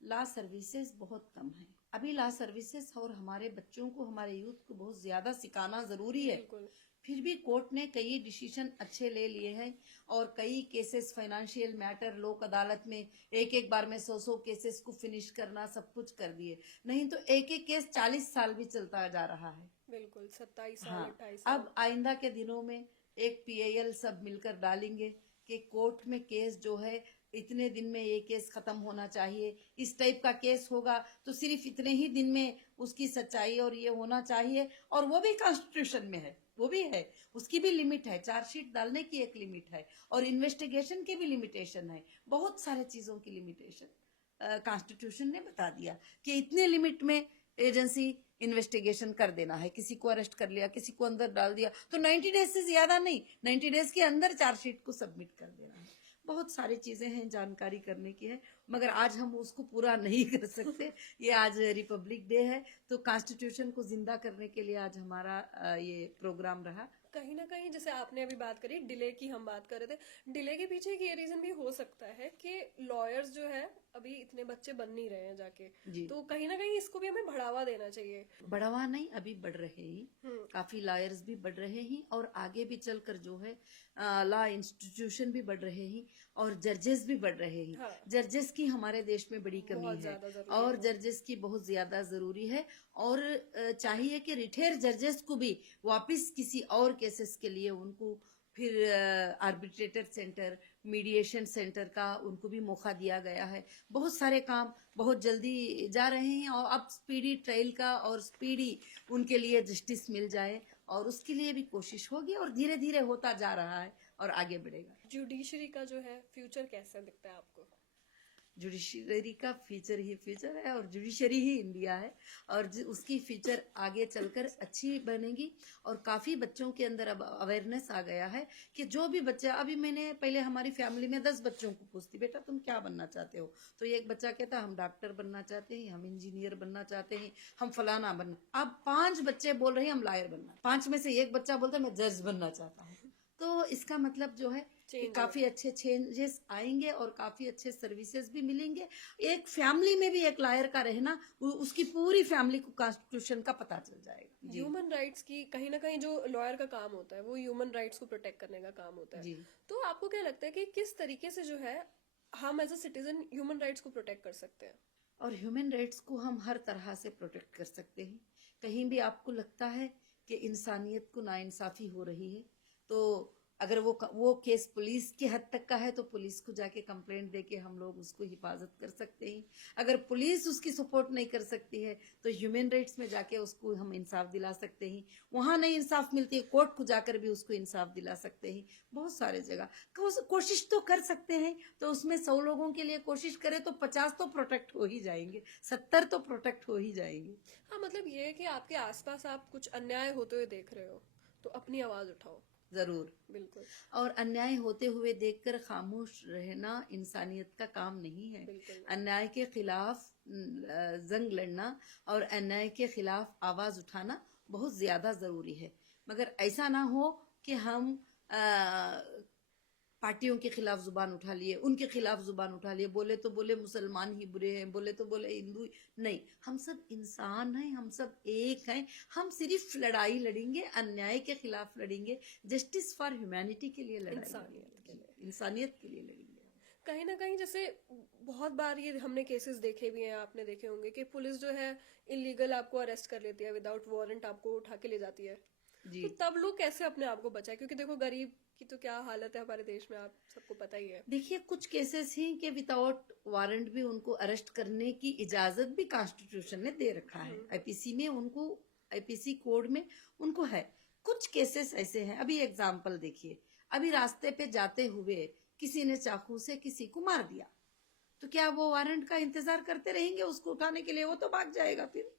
लॉ सर्विसेज बहुत कम है। अभी लॉ सर्विसेज और हमारे बच्चों को, हमारे यूथ को बहुत ज्यादा सिखाना जरूरी है। बिल्कुल। फिर भी कोर्ट ने कई डिसीजन अच्छे ले लिए हैं और कई केसेस फाइनेंशियल मैटर लोक अदालत में एक एक बार में 100 केसेस को फिनिश करना सब कुछ कर दिए। नहीं तो एक एक केस 40 साल भी चलता जा रहा है। बिल्कुल 27 साल हाँ, 28 साल। अब आइंदा के दिनों में एक पीएल सब मिलकर डालेंगे कि कोर्ट में केस जो है इतने दिन में ये केस खत्म होना चाहिए, इस टाइप का केस होगा तो सिर्फ इतने ही दिन में उसकी सच्चाई और ये होना चाहिए। और वो भी कॉन्स्टिट्यूशन में है, वो भी है, उसकी भी लिमिट है, चार्जशीट डालने की एक लिमिट है और इन्वेस्टिगेशन की भी लिमिटेशन है, बहुत सारे चीजों की लिमिटेशन कॉन्स्टिट्यूशन ने बता दिया कि इतने लिमिट में एजेंसी इन्वेस्टिगेशन कर देना है। किसी को अरेस्ट कर लिया, किसी को अंदर डाल दिया, तो 90 डेज से ज्यादा नहीं, 90 डेज के अंदर चार्जशीट को सबमिट कर देना है। बहुत सारी चीजें हैं, जानकारी करने की है, मगर आज हम उसको पूरा नहीं कर सकते। ये आज रिपब्लिक डे है, तो कॉन्स्टिट्यूशन को जिंदा करने के लिए आज हमारा ये प्रोग्राम रहा। कहीं ना कहीं जैसे आपने अभी बात करी डिले की, हम बात कर रहे थे डिले के पीछे एक ये रीजन भी हो सकता है कि लॉयर्स जो है अभी इतने बच्चे बन नहीं रहे हैं जाके, जी। तो कहीं ना कहीं इसको भी हमें बढ़ावा देना चाहिए। बढ़ावा नहीं, अभी बढ़ रहे ही, काफी लॉयर्स भी बढ़ रहे हैं और आगे भी चलकर जो है लॉ इंस्टीट्यूशन भी बढ़ रहे हैं और जजेस भी बढ़ रहे हैं। हाँ। जजेस की हमारे देश में बड़ी कमी बहुत है ज्यादा जरूरी और है। जजेस की बहुत ज्यादा जरूरी है और चाहिए कि रिटायर जजेस को भी वापस किसी और केसेस के लिए उनको फिर आर्बिट्रेटर सेंटर, मीडिएशन सेंटर का उनको भी मौका दिया गया है। बहुत सारे काम बहुत जल्दी जा रहे हैं और अब स्पीडी ट्रायल का और स्पीडी उनके लिए जस्टिस मिल जाए और उसके लिए भी कोशिश होगी और धीरे धीरे होता जा रहा है और आगे बढ़ेगा। जुडिशरी का जो है फ्यूचर कैसा दिखता है आपको? जुडिशरी का फ्यूचर ही फ्यूचर है और जुडिशरी ही इंडिया है और उसकी फ्यूचर आगे चलकर अच्छी बनेगी। और काफी बच्चों के अंदर अब अवेयरनेस आ गया है कि जो भी बच्चा, अभी मैंने पहले हमारी फैमिली में 10 बच्चों को पूछती, बेटा तुम क्या बनना चाहते हो, तो एक बच्चा कहता हम डॉक्टर बनना चाहते हैं, हम इंजीनियर बनना चाहते हैं, हम फलाना बनना। अब 5 बच्चे बोल रहे हैं हम लॉयर बनना, 5 में से एक बच्चा बोलता है मैं जज बनना चाहता हूँ। तो इसका मतलब जो है कि काफी अच्छे चेंजेस आएंगे और काफी अच्छे सर्विसेज भी मिलेंगे। एक फैमिली में भी एक लॉयर का रहना, उसकी पूरी फैमिली को कॉन्स्टिट्यूशन का पता चल जाएगा। ह्यूमन राइट्स की कहीं ना कहीं जो लॉयर का काम होता है वो ह्यूमन राइट्स को प्रोटेक्ट करने का काम होता है। जी। तो आपको क्या लगता है कि किस तरीके से जो है हम as a citizen human rights को प्रोटेक्ट कर सकते हैं? और ह्यूमन राइट्स को हम हर तरह से प्रोटेक्ट कर सकते हैं। कहीं भी आपको लगता है कि इंसानियत को नाइंसाफी हो रही है, तो अगर वो केस पुलिस की हद तक का है तो पुलिस को जाके कंप्लेंट देके हम लोग उसको हिफाजत कर सकते हैं। अगर पुलिस उसकी सपोर्ट नहीं कर सकती है तो ह्यूमन राइट्स में जाके उसको हम इंसाफ दिला सकते हैं। वहां नहीं इंसाफ मिलती है, कोर्ट को जाकर भी उसको इंसाफ दिला सकते हैं। बहुत सारे जगह कोशिश तो कर सकते हैं, तो उसमें 100 लोगों के लिए कोशिश करें तो 50 तो प्रोटेक्ट हो ही जाएंगे, 70 तो प्रोटेक्ट हो ही जाएंगे। हाँ, मतलब ये है कि आपके आसपास आप कुछ अन्याय होते हुए देख रहे हो तो अपनी आवाज उठाओ। जरूर। बिल्कुल। और अन्याय होते हुए देखकर खामोश रहना इंसानियत का काम नहीं है। बिल्कुल। अन्याय के खिलाफ जंग लड़ना और अन्याय के खिलाफ आवाज उठाना बहुत ज्यादा जरूरी है। मगर ऐसा ना हो कि हम पार्टियों के खिलाफ जुबान उठा लिए, उनके खिलाफ जुबान उठा लिए, बोले तो बोले मुसलमान ही बुरे हैं, बोले तो बोले हिंदू। नहीं, हम सब इंसान हैं, हम सब एक हैं। हम सिर्फ लड़ाई लड़ेंगे, अन्याय के खिलाफ लड़ेंगे, जस्टिस फॉर ह्यूमैनिटी के लिए लड़ाई लड़ेंगे, इंसानियत के लिए लड़ेंगे। कहीं ना कहीं जैसे बहुत बार ये हमने केसेस देखे भी हैं, आपने देखे होंगे कि पुलिस जो है इलीगल आपको अरेस्ट कर लेती है, विदाउट वारंट आपको उठा के ले जाती है। जी। तो तब लोग कैसे अपने आप को बचाए? क्योंकि देखो गरीब की तो क्या हालत है हमारे देश में, आप सबको पता ही है। देखिए, कुछ केसेस हैं कि विदाउट वारंट भी उनको अरेस्ट करने की इजाजत भी कॉन्स्टिट्यूशन ने दे रखा है। आईपीसी में उनको, आईपीसी कोड में उनको है। कुछ केसेस ऐसे हैं, अभी एग्जाम्पल देखिए, अभी रास्ते पे जाते हुए किसी ने चाकू से किसी को मार दिया, तो क्या वो वारंट का इंतजार करते रहेंगे उसको उठाने के लिए? वो तो भाग जाएगा, फिर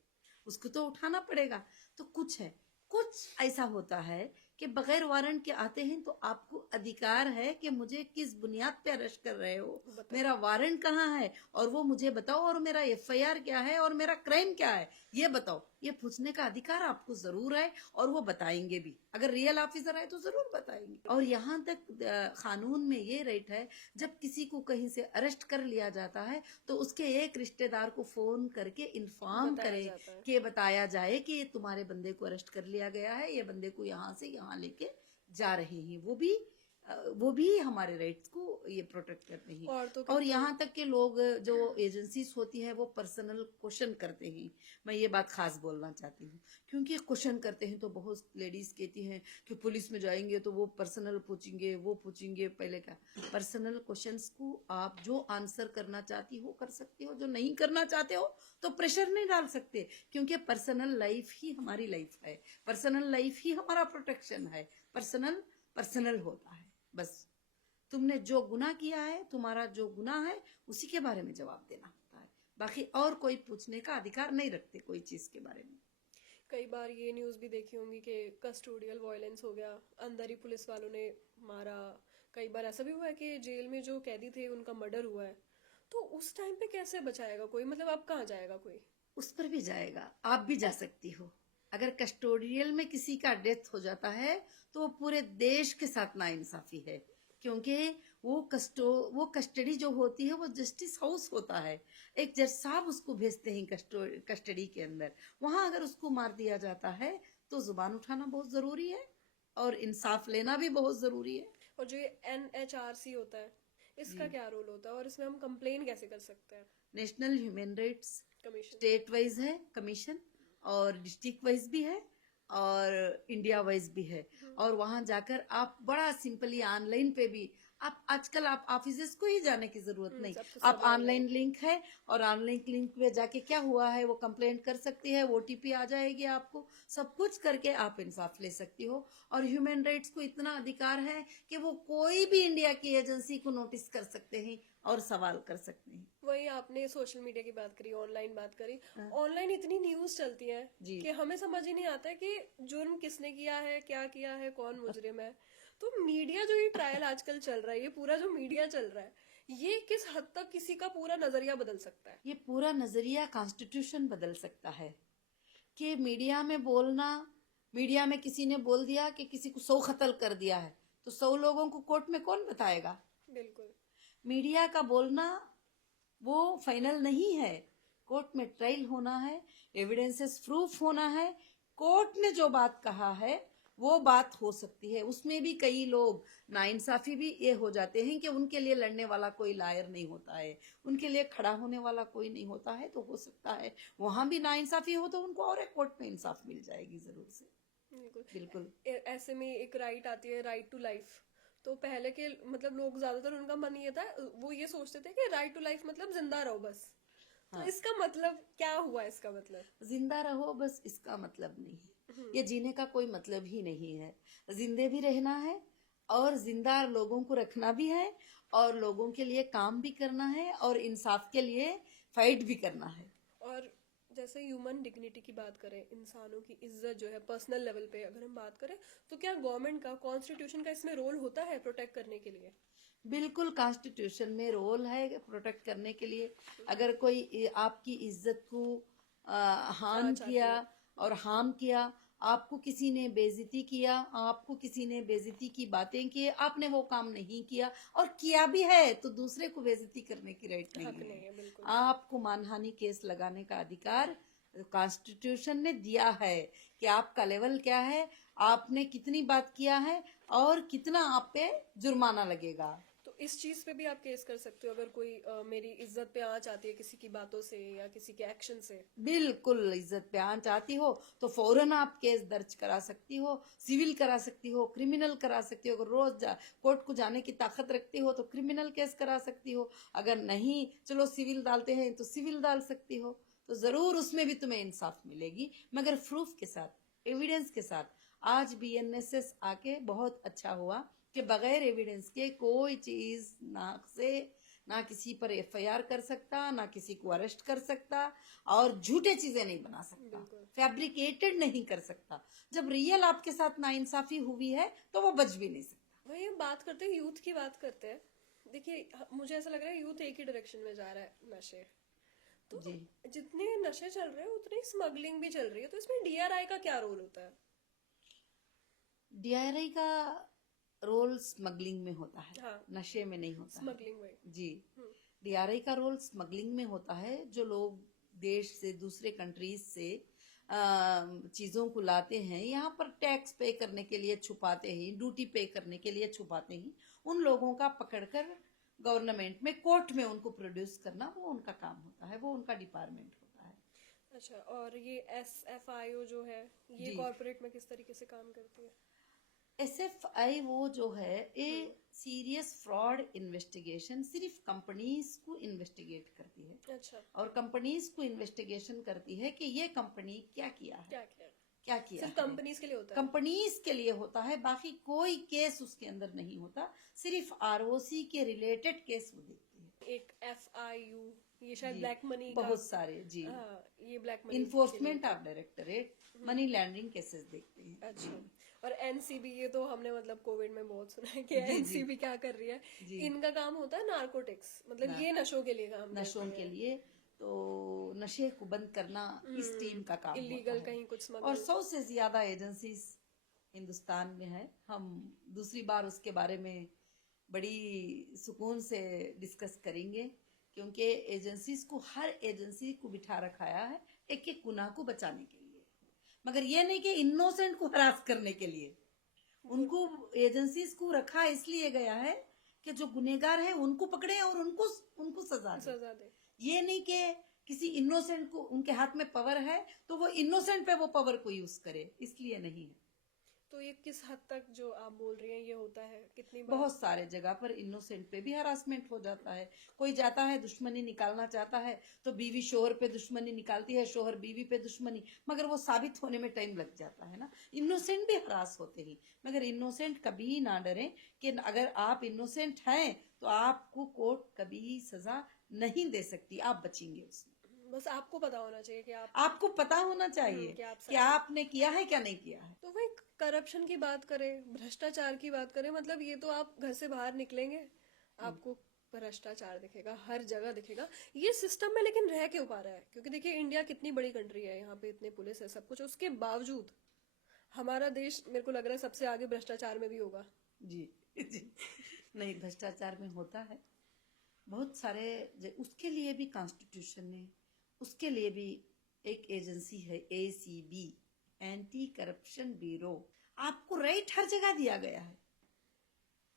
उसको तो उठाना पड़ेगा। तो कुछ है, कुछ ऐसा होता है कि बगैर वारंट के आते हैं, तो आपको अधिकार है कि मुझे किस बुनियाद पे अरेस्ट कर रहे हो, बताओ। मेरा वारंट कहाँ है, और वो मुझे बताओ, और मेरा एफआईआर क्या है, और मेरा क्राइम क्या है, ये बताओ। ये पूछने का अधिकार आपको जरूर है, और वो बताएंगे भी। अगर रियल ऑफिसर है तो जरूर बताएंगे। और यहाँ तक कानून में ये राइट है, जब किसी को कहीं से अरेस्ट कर लिया जाता है तो उसके एक रिश्तेदार को फोन करके इन्फॉर्म बताया करे, जाता है। कि बताया जाए कि ये तुम्हारे बंदे को अरेस्ट कर लिया गया है, ये बंदे को यहाँ से यहाँ लेके जा रहे हैं। वो भी हमारे राइट्स को ये प्रोटेक्ट करते हैं। और तो और यहाँ तक के लोग, जो एजेंसीज होती है, वो पर्सनल क्वेश्चन करते हैं। मैं ये बात खास बोलना चाहती हूँ, क्योंकि क्वेश्चन करते हैं तो बहुत लेडीज कहती हैं कि पुलिस में जाएंगे तो वो पर्सनल पूछेंगे, वो पूछेंगे। पहले का पर्सनल क्वेश्चंस को आप जो आंसर करना चाहती हो कर सकते हो, जो नहीं करना चाहते हो तो प्रेशर नहीं डाल सकते, क्योंकि पर्सनल लाइफ ही हमारी लाइफ है, पर्सनल लाइफ ही हमारा प्रोटेक्शन है। पर्सनल होता है। बस तुमने जो गुनाह किया है, तुम्हारा जो गुनाह है, उसी के बारे में जवाब देना होता है। बाकी और कोई पूछने का अधिकार नहीं रखते कोई चीज के बारे में। कई बार ये न्यूज़ भी देखी होंगी कि कस्टोडियल वायलेंस हो गया, अंदर ही पुलिस वालों ने मारा। कई बार ऐसा भी हुआ है कि जेल में जो कैदी थे उनका मर्डर हुआ है। तो उस टाइम पे कैसे बचाएगा कोई, मतलब अब कहाँ जाएगा कोई? उस पर भी जाएगा, आप भी जा सकती हो। अगर कस्टोडियल में किसी का डेथ हो जाता है तो वो पूरे देश के साथ नाइंसाफी है, क्योंकि वो कस्टडी जो होती है वो जस्टिस हाउस होता है। एक जज साहब उसको भेजते हैं कस्टडी के अंदर। वहां अगर उसको मार दिया जाता है तो जुबान उठाना बहुत जरूरी है, और इंसाफ लेना भी बहुत जरूरी है। और जो ये NHRC होता है, इसका क्या रोल होता है और इसमें हम कंप्लेन कैसे कर सकते हैं? National human rights commission. State wise है कमीशन, और डिस्ट्रिक्ट वाइज भी है, और इंडिया वाइज भी है। और वहां जाकर आप बड़ा सिंपली ऑनलाइन पे भी, आप आजकल आप ऑफिसेस को ही जाने की जरूरत नहीं, सब तो आप सब ऑनलाइन लिंक है, और ऑनलाइन लिंक पे जाके क्या हुआ है वो कंप्लेंट कर सकती है, ओटीपी आ जाएगी आपको, सब कुछ करके आप इंसाफ ले सकती हो। और ह्यूमन राइट्स को इतना अधिकार है कि वो कोई भी इंडिया की एजेंसी को नोटिस कर सकते हैं और सवाल कर सकते हैं। वही आपने सोशल मीडिया की बात करी, ऑनलाइन बात करी। ऑनलाइन इतनी न्यूज चलती है जी। कि हमें समझ ही नहीं आता है कि जुर्म किसने किया है, क्या किया है, कौन मुजरिम है। तो मीडिया जो ये ट्रायल आजकल चल रहा है, ये पूरा जो मीडिया चल रहा है, ये किस हद तक किसी का पूरा नजरिया बदल सकता है? ये पूरा नजरिया कॉन्स्टिट्यूशन बदल सकता है। कि मीडिया में बोलना, मीडिया में किसी ने बोल दिया कि किसी को 100 कत्ल कर दिया है, तो 100 लोगों को कोर्ट में कौन बताएगा? बिल्कुल। मीडिया का बोलना वो फाइनल नहीं है। कोर्ट में ट्रायल होना है, एविडेंसेस प्रूफ होना है। कोर्ट ने जो बात कहा है वो बात हो सकती है। उसमें भी कई लोग नाइंसाफी भी ये हो जाते हैं कि उनके लिए लड़ने वाला कोई लायर नहीं होता है, उनके लिए खड़ा होने वाला कोई नहीं होता है। तो हो सकता है वहां भी नाइंसाफी हो तो उनको और एक कोर्ट में इंसाफ मिल जाएगी जरूर से। बिल्कुल। बिल्कुल। ऐसे में एक राइट आती है, राइट टू लाइफ। तो पहले के मतलब लोग ज्यादातर, उनका मन ये था, वो ये सोचते थे कि राइट टू लाइफ मतलब जिंदा रहो बस। तो हाँ। इसका मतलब क्या हुआ? इसका मतलब जिंदा रहो बस, इसका मतलब नहीं है। ये जीने का कोई मतलब ही नहीं है। जिंदे भी रहना है, और जिंदा लोगों को रखना भी है, और लोगों के लिए काम भी करना है, और इंसाफ के लिए फाइट भी करना है। और जैसे ह्यूमन डिग्निटी की बात करें, इंसानों की इज्जत जो है पर्सनल लेवल पे अगर हम बात करें, तो क्या गवर्नमेंट का, कॉन्स्टिट्यूशन का इसमें रोल होता है प्रोटेक्ट करने के लिए? बिल्कुल, कॉन्स्टिट्यूशन में रोल है प्रोटेक्ट करने के लिए। अगर कोई आपकी इज्जत को हार्म चाहती किया है। और हार्म किया, आपको किसी ने बेइज्जती किया, आपको किसी ने बेइज्जती की बातें की, आपने वो काम नहीं किया और किया भी है, तो दूसरे को बेइज्जती करने की राइट हक नहीं नहीं है। है, बिल्कुल। आपको मानहानि केस लगाने का अधिकार कॉन्स्टिट्यूशन ने दिया है कि आपका लेवल क्या है, आपने कितनी बात किया है, और कितना आप पे जुर्माना लगेगा। तो इस चीज पे भी आप केस कर सकते हो अगर कोई मेरी इज्जत पे आंच आती है किसी की बातों से या किसी के एक्शन से। बिल्कुल इज्जत पे आंच आती हो तो फौरन आप केस दर्ज करा सकती हो, सिविल करा सकती हो, क्रिमिनल करा सकती हो। अगर कोर्ट को जाने की ताकत रखती हो तो क्रिमिनल केस करा सकती हो। अगर नहीं, चलो सिविल डालते हैं तो सिविल डाल सकती हो। तो जरूर उसमें भी तुम्हें इंसाफ मिलेगी, मगर प्रूफ के साथ, एविडेंस के साथ। आज बीएनएसएस आके बहुत अच्छा हुआ कि बगैर एविडेंस के कोई चीज ना किसी पर एफआईआर कर सकता, ना किसी को अरेस्ट कर सकता, और झूठे चीजें नहीं बना सकता, बिल्कुल। फैब्रिकेटेड नहीं कर सकता। जब रियल आपके साथ नाइंसाफी हुई है तो वो बच भी नहीं सकता। वही हम बात करते हैं, यूथ की बात करते हैं। देखिए मुझे ऐसा लग रहा है यूथ एक ही डायरेक्शन में जा रहा है, नशे। तो जी, जितने नशे चल रहे हैं उतनी स्मगलिंग भी चल रही है, तो इसमें डीआरआई का क्या रोल होता है? डीआरआई का रोल स्मगलिंग में होता है, हाँ, नशे में नहीं होता है। स्मगलिंग वही। जी, हम्म, डीआरआई का रोल स्मगलिंग में होता है। जो लोग देश से, दूसरे कंट्रीज से चीजों को लाते हैं, यहाँ पर टैक्स पे करने के लिए छुपाते ही, ड्यूटी पे करने के लिए छुपाते ही, उन लोगों का पकड़कर गवर्नमेंट में, कोर्ट में उनको प्रोड्यूस करना, वो उनका काम होता है, वो उनका डिपार्टमेंट होता है। अच्छा, और ये एसएफआईओ जो है, ये जी, कॉर्पोरेट में किस तरीके से काम करती है? एसएफआई वो जो है, ए सीरियस फ्रॉड इन्वेस्टिगेशन सिर्फ कंपनीज को इन्वेस्टिगेट करती है। अच्छा, और कंपनीज को इन्वेस्टिगेशन करती है कि ये कंपनी क्या किया है, क्या किया? क्या किया सिर्फ है। कंपनीज के लिए होता है? कंपनीज के लिए होता है, बाकी कोई केस उसके अंदर नहीं होता। सिर्फ आरओसी के रिलेटेड केस वो देखती है। एक एफआईयू, ये शायद जी, ब्लैक मनी का। बहुत सारे। जी, हाँ, ये ब्लैक मनी के लिए इन्फोर्समेंट होता ऑफ डायरेक्टरेट मनी लैंडरिंग केसेस देखते हैं। है। अच्छा, जी, और एनसीबी, ये तो हमने मतलब कोविड में बहुत सुना है कि जी, जी, एनसीबी क्या कर रही है। जी। इनका काम होता है नारकोटिक्स, मतलब ना, ये नशों के लिए काम नशों करते के हैं। लिए तो नशे को बंद करना इस टीम का काम होता इलीगल है। कहीं कुछ और स्मगल। 100 से ज्यादा एजेंसीज हिंदुस्तान में है। हम दूसरी बार उसके बारे में बड़ी सुकून से डिस्कस करेंगे, क्योंकि एजेंसीज को, हर एजेंसी को बिठा रखाया है एक एक गुनाह को बचाने के लिए, मगर ये नहीं कि इनोसेंट को हरास करने के लिए। उनको, एजेंसीज को रखा इसलिए गया है कि जो गुनेगार है उनको पकड़े और उनको उनको सजा दे। सजा दे। ये नहीं कि किसी इनोसेंट को, उनके हाथ में पावर है तो वो इनोसेंट पे वो पावर को यूज करे, इसलिए नहीं है। तो ये किस हद तक जो आप बोल रही हैं ये होता है, कितनी बार? बहुत सारे जगह पर इनोसेंट पे भी हरासमेंट हो जाता है। कोई जाता है दुश्मनी निकालना चाहता है तो बीवी शोहर पे दुश्मनी निकालती है, शोहर बीवी पे दुश्मनी, मगर वो साबित होने में टाइम लग जाता है ना। इनोसेंट भी हरास होते ही, मगर इनोसेंट कभी ना डरे कि अगर आप इनोसेंट हैं तो आपको कोर्ट कभी सजा नहीं दे सकती, आप बचेंगे उसमें। बस आपको पता होना चाहिए कि आप आपको पता होना चाहिए कि आप कि आपने किया है क्या नहीं किया है। तो वही करप्शन की बात करें, भ्रष्टाचार की बात करें, मतलब ये तो आप घर से बाहर निकलेंगे आपको भ्रष्टाचार दिखेगा, हर जगह दिखेगा। ये सिस्टम में लेकिन रह क्यों पा रहा है? क्योंकि देखिए इंडिया कितनी बड़ी कंट्री है, यहाँ पे इतने पुलिस है, सब कुछ, उसके बावजूद हमारा देश मेरे को लग रहा है सबसे आगे भ्रष्टाचार में भी होगा। जी, जी, नहीं, भ्रष्टाचार में होता है बहुत सारे। उसके लिए भी कॉन्स्टिट्यूशन ने, उसके लिए भी एक एजेंसी है, एसीबी, एंटी करप्शन ब्यूरो। आपको राइट हर जगह दिया गया है।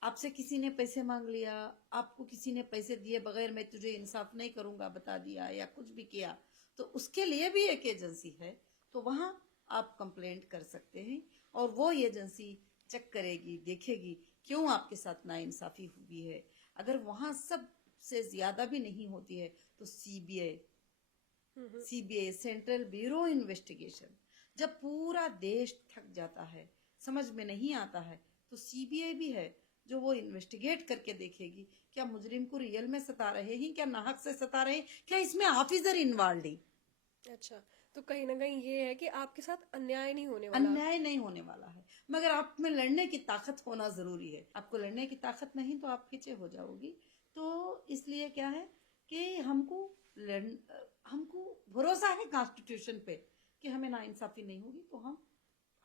आपसे किसी ने पैसे मांग लिया, आपको किसी ने पैसे दिए बगैर, मैं तुझे इंसाफ नहीं करूंगा बता दिया, या कुछ भी किया, तो उसके लिए भी एक एजेंसी है। तो वहां आप कंप्लेंट कर सकते हैं और वो एजेंसी चेक करेगी, देखेगी क्यों आपके साथ नाइंसाफी हुई है। अगर वहां सबसे ज्यादा भी नहीं होती है तो सीबीआई, सेंट्रल ब्यूरो इन्वेस्टिगेशन, जब पूरा देश थक जाता है, समझ में नहीं आता है, तो सीबीआई भी है जो वो इन्वेस्टिगेट करके देखेगी क्या मुजरिम को रियल में सता रहे हैं, क्या नाहक से सता रहे हैं, क्या इसमें ऑफिसर इन्वॉल्व है। अच्छा, तो कहीं ना कहीं ये है कि आपके साथ अन्याय नहीं होने वाला। अन्याय नहीं होने वाला है, मगर आप में लड़ने की ताकत होना जरूरी है। आपको लड़ने की ताकत नहीं तो आप पीछे हो जाओगी। तो इसलिए क्या है कि हमको भरोसा है कॉन्स्टिट्यूशन पे कि हमें नाइंसाफी नहीं होगी, तो हम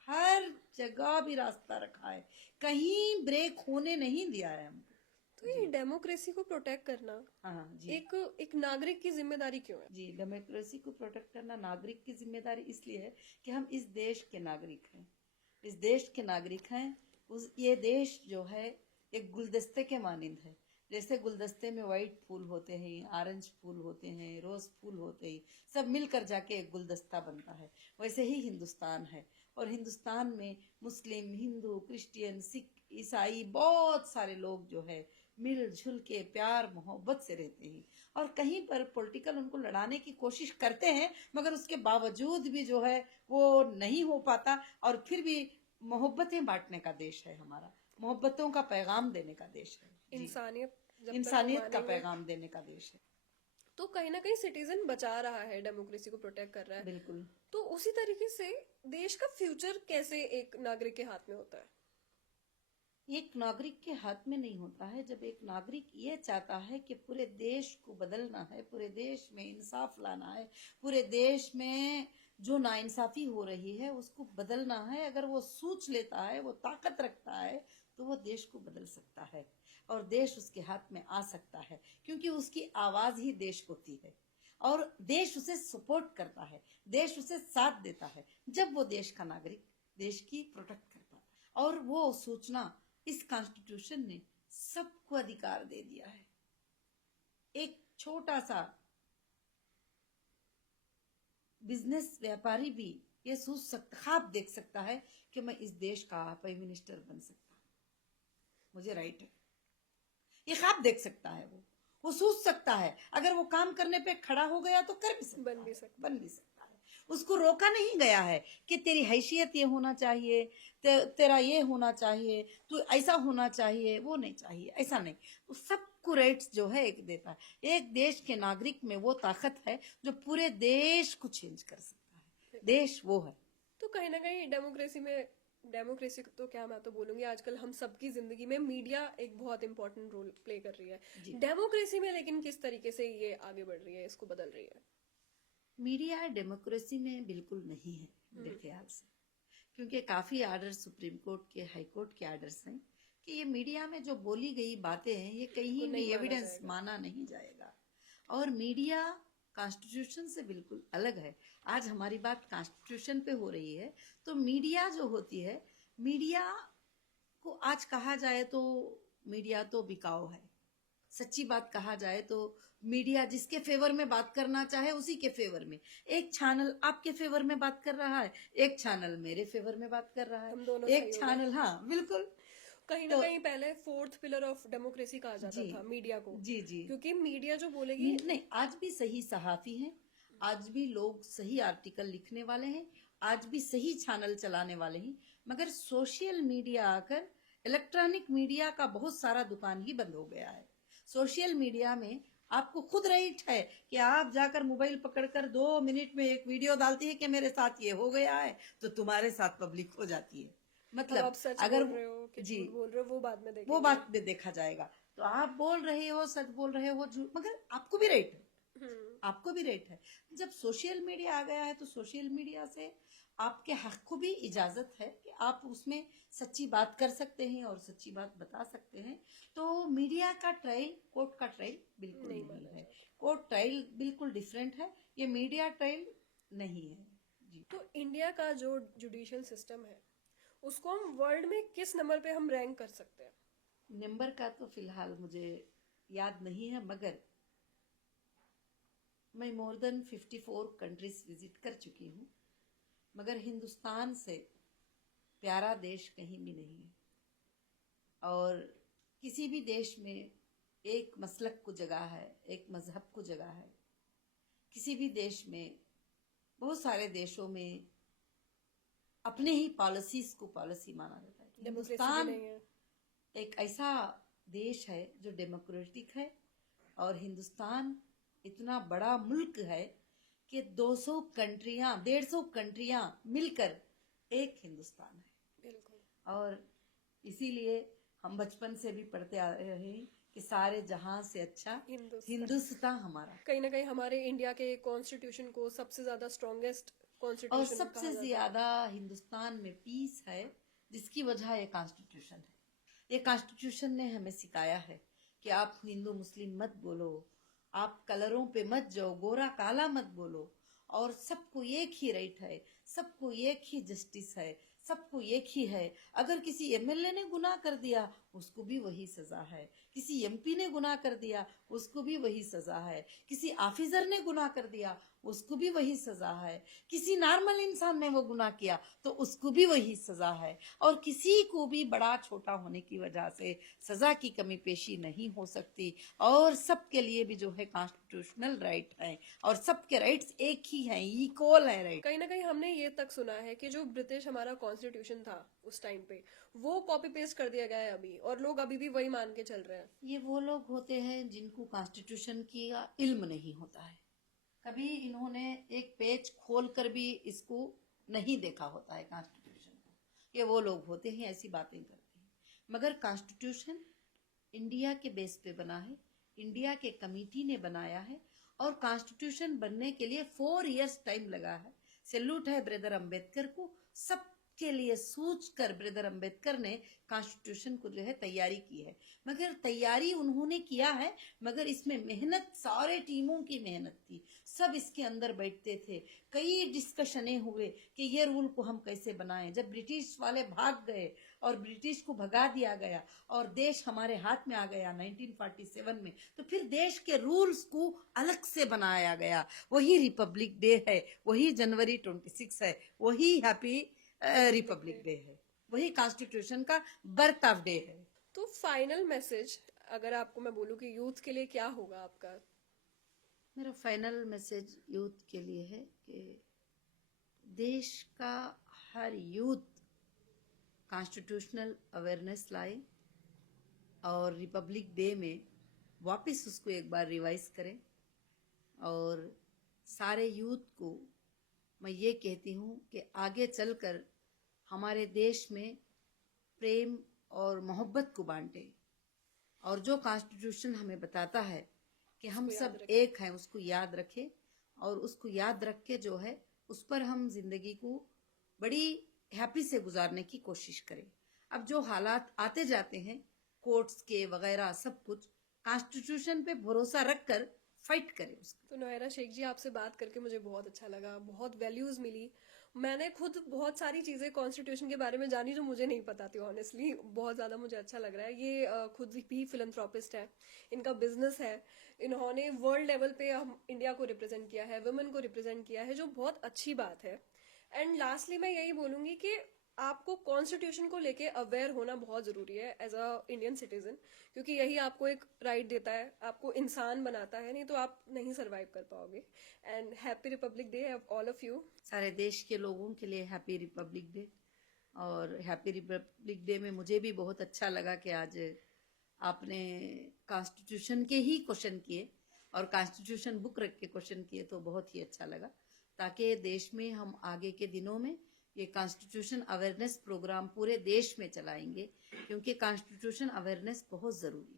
हर जगह भी रास्ता रखा है, कहीं ब्रेक होने नहीं दिया है हमको। तो ये डेमोक्रेसी को प्रोटेक्ट करना हाँ जी, एक एक नागरिक की जिम्मेदारी क्यों है? जी, डेमोक्रेसी को प्रोटेक्ट करना नागरिक की जिम्मेदारी इसलिए है कि हम इस देश के नागरिक हैं, इस देश के नागरिक हैं। ये देश जो है एक गुलदस्ते के मानिंद है। जैसे गुलदस्ते में वाइट फूल होते हैं, ऑरेंज फूल होते हैं, रोज फूल होते हैं, सब मिलकर जाके एक गुलदस्ता बनता है, वैसे ही हिंदुस्तान है। और हिंदुस्तान में मुस्लिम, हिंदू, क्रिश्चियन, सिख, ईसाई बहुत सारे लोग जो है मिलजुल के प्यार मोहब्बत से रहते हैं। और कहीं पर पॉलिटिकल उनको लड़ाने की कोशिश करते हैं, मगर उसके बावजूद भी जो है वो नहीं हो पाता। और फिर भी मोहब्बतें बांटने का देश है हमारा, मोहब्बतों का पैगाम देने का देश है जी। इंसानियत जब तक इंसानियत का मानेंगे पैगाम देने का देश है। तो कहीं ना कहीं सिटीजन बचा रहा है, डेमोक्रेसी को प्रोटेक्ट कर रहा है। बिल्कुल। तो उसी तरीके से देश का फ्यूचर कैसे एक नागरिक के हाथ में होता है? एक नागरिक के हाथ में नहीं होता है। जब एक नागरिक ये चाहता है कि पूरे देश को बदलना है, पूरे देश में इंसाफ लाना है, पूरे देश में जो नाइंसाफी हो रही है उसको बदलना है, अगर वो सोच लेता है, वो ताकत रखता है, तो वो देश को बदल सकता है और देश उसके हाथ में आ सकता है, क्योंकि उसकी आवाज ही देश होती है और देश उसे सपोर्ट करता है, देश उसे साथ देता है जब वो देश का नागरिक देश की प्रोटेक्ट करता है। और वो सूचना इस कॉन्स्टिट्यूशन ने सबको अधिकार दे दिया है। एक छोटा सा बिजनेस व्यापारी भी ये सोच सकता, ख्वाब देख सकता है कि मैं इस देश का प्राइम मिनिस्टर बन सकता हूँ, मुझे राइट है, ये ख्वाब देख सकता है। वो सोच सकता है, अगर वो काम करने पे खड़ा हो गया तो कर भी सकता बन भी है, सकता बन भी सकता है। उसको रोका नहीं गया है कि तेरी हैसियत ये होना चाहिए, तेरा ये होना चाहिए, तू ऐसा होना चाहिए, वो नहीं चाहिए, ऐसा नहीं। तो सबको राइट्स जो है एक देता है। एक देश के नागरिक में वो ताकत है जो पूरे देश को चेंज कर सकता है, देश वो है। तो कहीं ना कहीं डेमोक्रेसी तो क्या, मैं तो बोलूंगी आजकल हम सबकी जिंदगी में मीडिया एक बहुत इंपॉर्टेंट रोल प्ले कर रही है। जी। डेमोक्रेसी में लेकिन किस तरीके से ये आगे बढ़ रही है, इसको बदल रही है? मीडिया डेमोक्रेसी में बिल्कुल नहीं है मेरे ख्याल से, क्योंकि काफी आर्डर सुप्रीम कोर्ट के, हाई कोर्ट के आर्डर्स हैं कि ये मीडिया में जो बोली गई बातें हैं ये को कहीं भी नहीं माना एविडेंस जाएगा। माना नहीं जाएगा। और मीडिया कॉन्स्टिट्यूशन से बिल्कुल अलग है। आज हमारी बात कॉन्स्टिट्यूशन पे हो रही है, तो मीडिया जो होती है, मीडिया को आज कहा जाए तो मीडिया तो बिकाऊ है। सच्ची बात कहा जाए तो मीडिया जिसके फेवर में बात करना चाहे उसी के फेवर में, एक चैनल आपके फेवर में बात कर रहा है, एक चैनल मेरे फेवर में बात कर रहा है, हम दोनों एक सही हो गए। चैनल, हाँ बिल्कुल। कहीं ना तो कहीं पहले फोर्थ पिलर ऑफ डेमोक्रेसी कहा जाता जी था मीडिया को, जी जी। क्योंकि मीडिया जो बोलेगी। नहीं, आज भी सही सहाफी हैं, आज भी लोग सही आर्टिकल लिखने वाले हैं, आज भी सही चैनल चलाने वाले हैं, मगर सोशल मीडिया आकर इलेक्ट्रॉनिक मीडिया का बहुत सारा दुकान ही बंद हो गया है। सोशल मीडिया में आपको खुद राइट है कि आप जाकर मोबाइल पकड़कर 2 मिनट में एक वीडियो डालती है कि मेरे साथ ये हो गया है, तो तुम्हारे साथ पब्लिक हो जाती है। अब मतलब आप सच अगर बोल रहे हो कि जी, झूठ बोल रहे हो वो बाद में वो देखेंगे। बात में देखा जाएगा। तो आप बोल रहे हो, सच बोल रहे हो, झूठ, मगर आपको भी राइट है, आपको भी राइट है। जब सोशल मीडिया आ गया है तो सोशल मीडिया से आपके हक को भी इजाजत है कि आप उसमें सच्ची बात कर सकते हैं और सच्ची बात बता सकते हैं। तो मीडिया का ट्रायल कोर्ट का ट्रायल बिल्कुल नहीं नहीं माना है। कोर्ट ट्रायल बिल्कुल डिफरेंट है, ये मीडिया ट्रायल नहीं है जी। तो इंडिया का जो जुडिशियल सिस्टम है उसको हम वर्ल्ड में किस नंबर पे हम रैंक कर सकते हैं? नंबर का तो फिलहाल मुझे याद नहीं है, मगर मैं मोर देन 54 कंट्रीज विजिट कर चुकी हूँ, मगर हिंदुस्तान से प्यारा देश कहीं भी नहीं है। और किसी भी देश में एक मसलक को जगह है, एक मजहब को जगह है। किसी भी देश में, बहुत सारे देशों में अपने ही पॉलिसीज को पॉलिसी माना जाता है। डेमोक्रेसी भी हिंदुस्तान नहीं है। एक ऐसा देश है जो डेमोक्रेटिक है, और हिंदुस्तान इतना बड़ा मुल्क है कि 200 कंट्रियां, 150 कंट्रियां मिलकर एक हिंदुस्तान है। बिल्कुल। और इसीलिए हम बचपन से भी पढ़ते आ रहे हैं कि सारे जहां से अच्छा हिंदुस्तान हमारा। कहीं ना कहीं हमारे इंडिया के कॉन्स्टिट्यूशन को सबसे ज्यादा स्ट्रॉन्गेस्ट और कॉन्स्टिट्यूशन कहा सबसे जाता है। ज्यादा हिंदुस्तान में पीस है, जिसकी वजह ये कॉन्स्टिट्यूशन है। ये कॉन्स्टिट्यूशन ने हमें सिखाया है कि आप हिंदू मुस्लिम मत बोलो, आप कलरों पे मत जाओ, गोरा काला मत बोलो, और सबको एक ही राइट है, सबको एक ही जस्टिस है, सबको एक ही है। अगर किसी एमएलए ने गुनाह कर दिया, उसको भी वही सजा है। किसी एमपी ने गुनाह कर दिया, उसको भी वही सजा है। किसी ऑफिसर ने गुनाह कर दिया, उसको भी वही सजा है। किसी नॉर्मल इंसान ने वो गुनाह किया तो उसको भी वही सजा है। और किसी को भी बड़ा छोटा होने की वजह से सजा की कमी पेशी नहीं हो सकती। और सबके लिए भी जो है कॉन्स्टिट्यूशनल राइट है, और सबके राइट्स एक ही हैं, इक्वल है राइट। कहीं ना कहीं हमने ये तक सुना है कि जो ब्रिटिश हमारा कॉन्स्टिट्यूशन था उस टाइम पे, वो कॉपी पेस्ट कर दिया गया है अभी, और लोग अभी भी वही मान के चल रहे हैं। ये वो लोग होते हैं जिनको कॉन्स्टिट्यूशन की इल्म नहीं होता है। कभी इन्होंने एक पेज खोल कर भी इसको नहीं देखा होता है कॉन्स्टिट्यूशन को। ये वो लोग होते हैं ऐसी बातें करते हैं। मगर कॉन्स्टिट्यूशन इंडिया के बेस पे बना है, इंडिया के कमिटी ने बनाया है, और कॉन्स्टिट्यूशन बनने के लिए 4 इयर्स टाइम लगा है। सैल्यूट है ब्रदर अंबेडकर को। सबके लिए सोच कर ब्रदर अंबेडकर ने कॉन्स्टिट्यूशन को जो है तैयारी की है। मगर तैयारी उन्होंने किया है, मगर इसमें मेहनत सारे टीमों की मेहनत थी। सब इसके अंदर बैठते थे, कई डिस्कशनें हुए कि ये रूल को हम कैसे बनाएं। जब ब्रिटिश वाले भाग गए और ब्रिटिश को भगा दिया गया और देश हमारे हाथ में आ गया 1947 में, तो फिर देश के रूल्स को अलग से बनाया गया। वही रिपब्लिक डे है, वही जनवरी 26 है, वही हैप्पी रिपब्लिक डे है, वही कॉन्स्टिट्यूशन का बर्थ ऑफ डे है। तो फाइनल मैसेज अगर आपको मैं बोलूँ कि यूथ के लिए क्या होगा आपका? मेरा फाइनल मैसेज यूथ के लिए है कि देश का हर यूथ कॉन्स्टिट्यूशनल अवेयरनेस लाए और रिपब्लिक डे में वापस उसको एक बार रिवाइज करें। और सारे यूथ को मैं ये कहती हूँ कि आगे चलकर हमारे देश में प्रेम और मोहब्बत को बांटे, और जो कॉन्स्टिट्यूशन हमें बताता है कि हम उसको याद सब रखें। एक हैं, उसको याद रखें। और उसको याद रख के जो है उस पर हम जिंदगी को बड़ी हैप्पी से गुजारने की कोशिश करें। अब जो हालात आते जाते हैं कोर्ट्स के वगैरह, सब कुछ कॉन्स्टिट्यूशन पे भरोसा रखकर फाइट करें उसको। तो नोएरा शेख जी, आपसे बात करके मुझे बहुत अच्छा लगा, बहुत वैल्यूज मिली। मैंने खुद बहुत सारी चीजें कॉन्स्टिट्यूशन के बारे में जानी जो मुझे नहीं पता थी। ऑनेस्टली बहुत ज्यादा मुझे अच्छा लग रहा है। ये खुद भी फिलंथ्रोपिस्ट है, इनका बिजनेस है, इन्होंने वर्ल्ड लेवल पे हम इंडिया को रिप्रेजेंट किया है, वुमेन को रिप्रेजेंट किया है, जो बहुत अच्छी बात है। एंड लास्टली मैं यही बोलूंगी कि आपको कॉन्स्टिट्यूशन को लेके अवेयर होना बहुत जरूरी है एज अ इंडियन सिटीजन, क्योंकि यही आपको एक राइट देता है, आपको इंसान बनाता है, नहीं तो आप नहीं सरवाइव कर पाओगे। And happy Republic day all of you. सारे देश के लोगों के लिए हैप्पी रिपब्लिक डे। और हैप्पी रिपब्लिक डे में मुझे भी बहुत अच्छा लगा कि आज आपने कॉन्स्टिट्यूशन के ही क्वेश्चन किए और कॉन्स्टिट्यूशन बुक रख के क्वेश्चन किए, तो बहुत ही अच्छा लगा। ताकि देश में हम आगे के दिनों में ये कॉन्स्टिट्यूशन अवेयरनेस प्रोग्राम पूरे देश में चलाएंगे, क्योंकि कॉन्स्टिट्यूशन अवेयरनेस बहुत ज़रूरी है।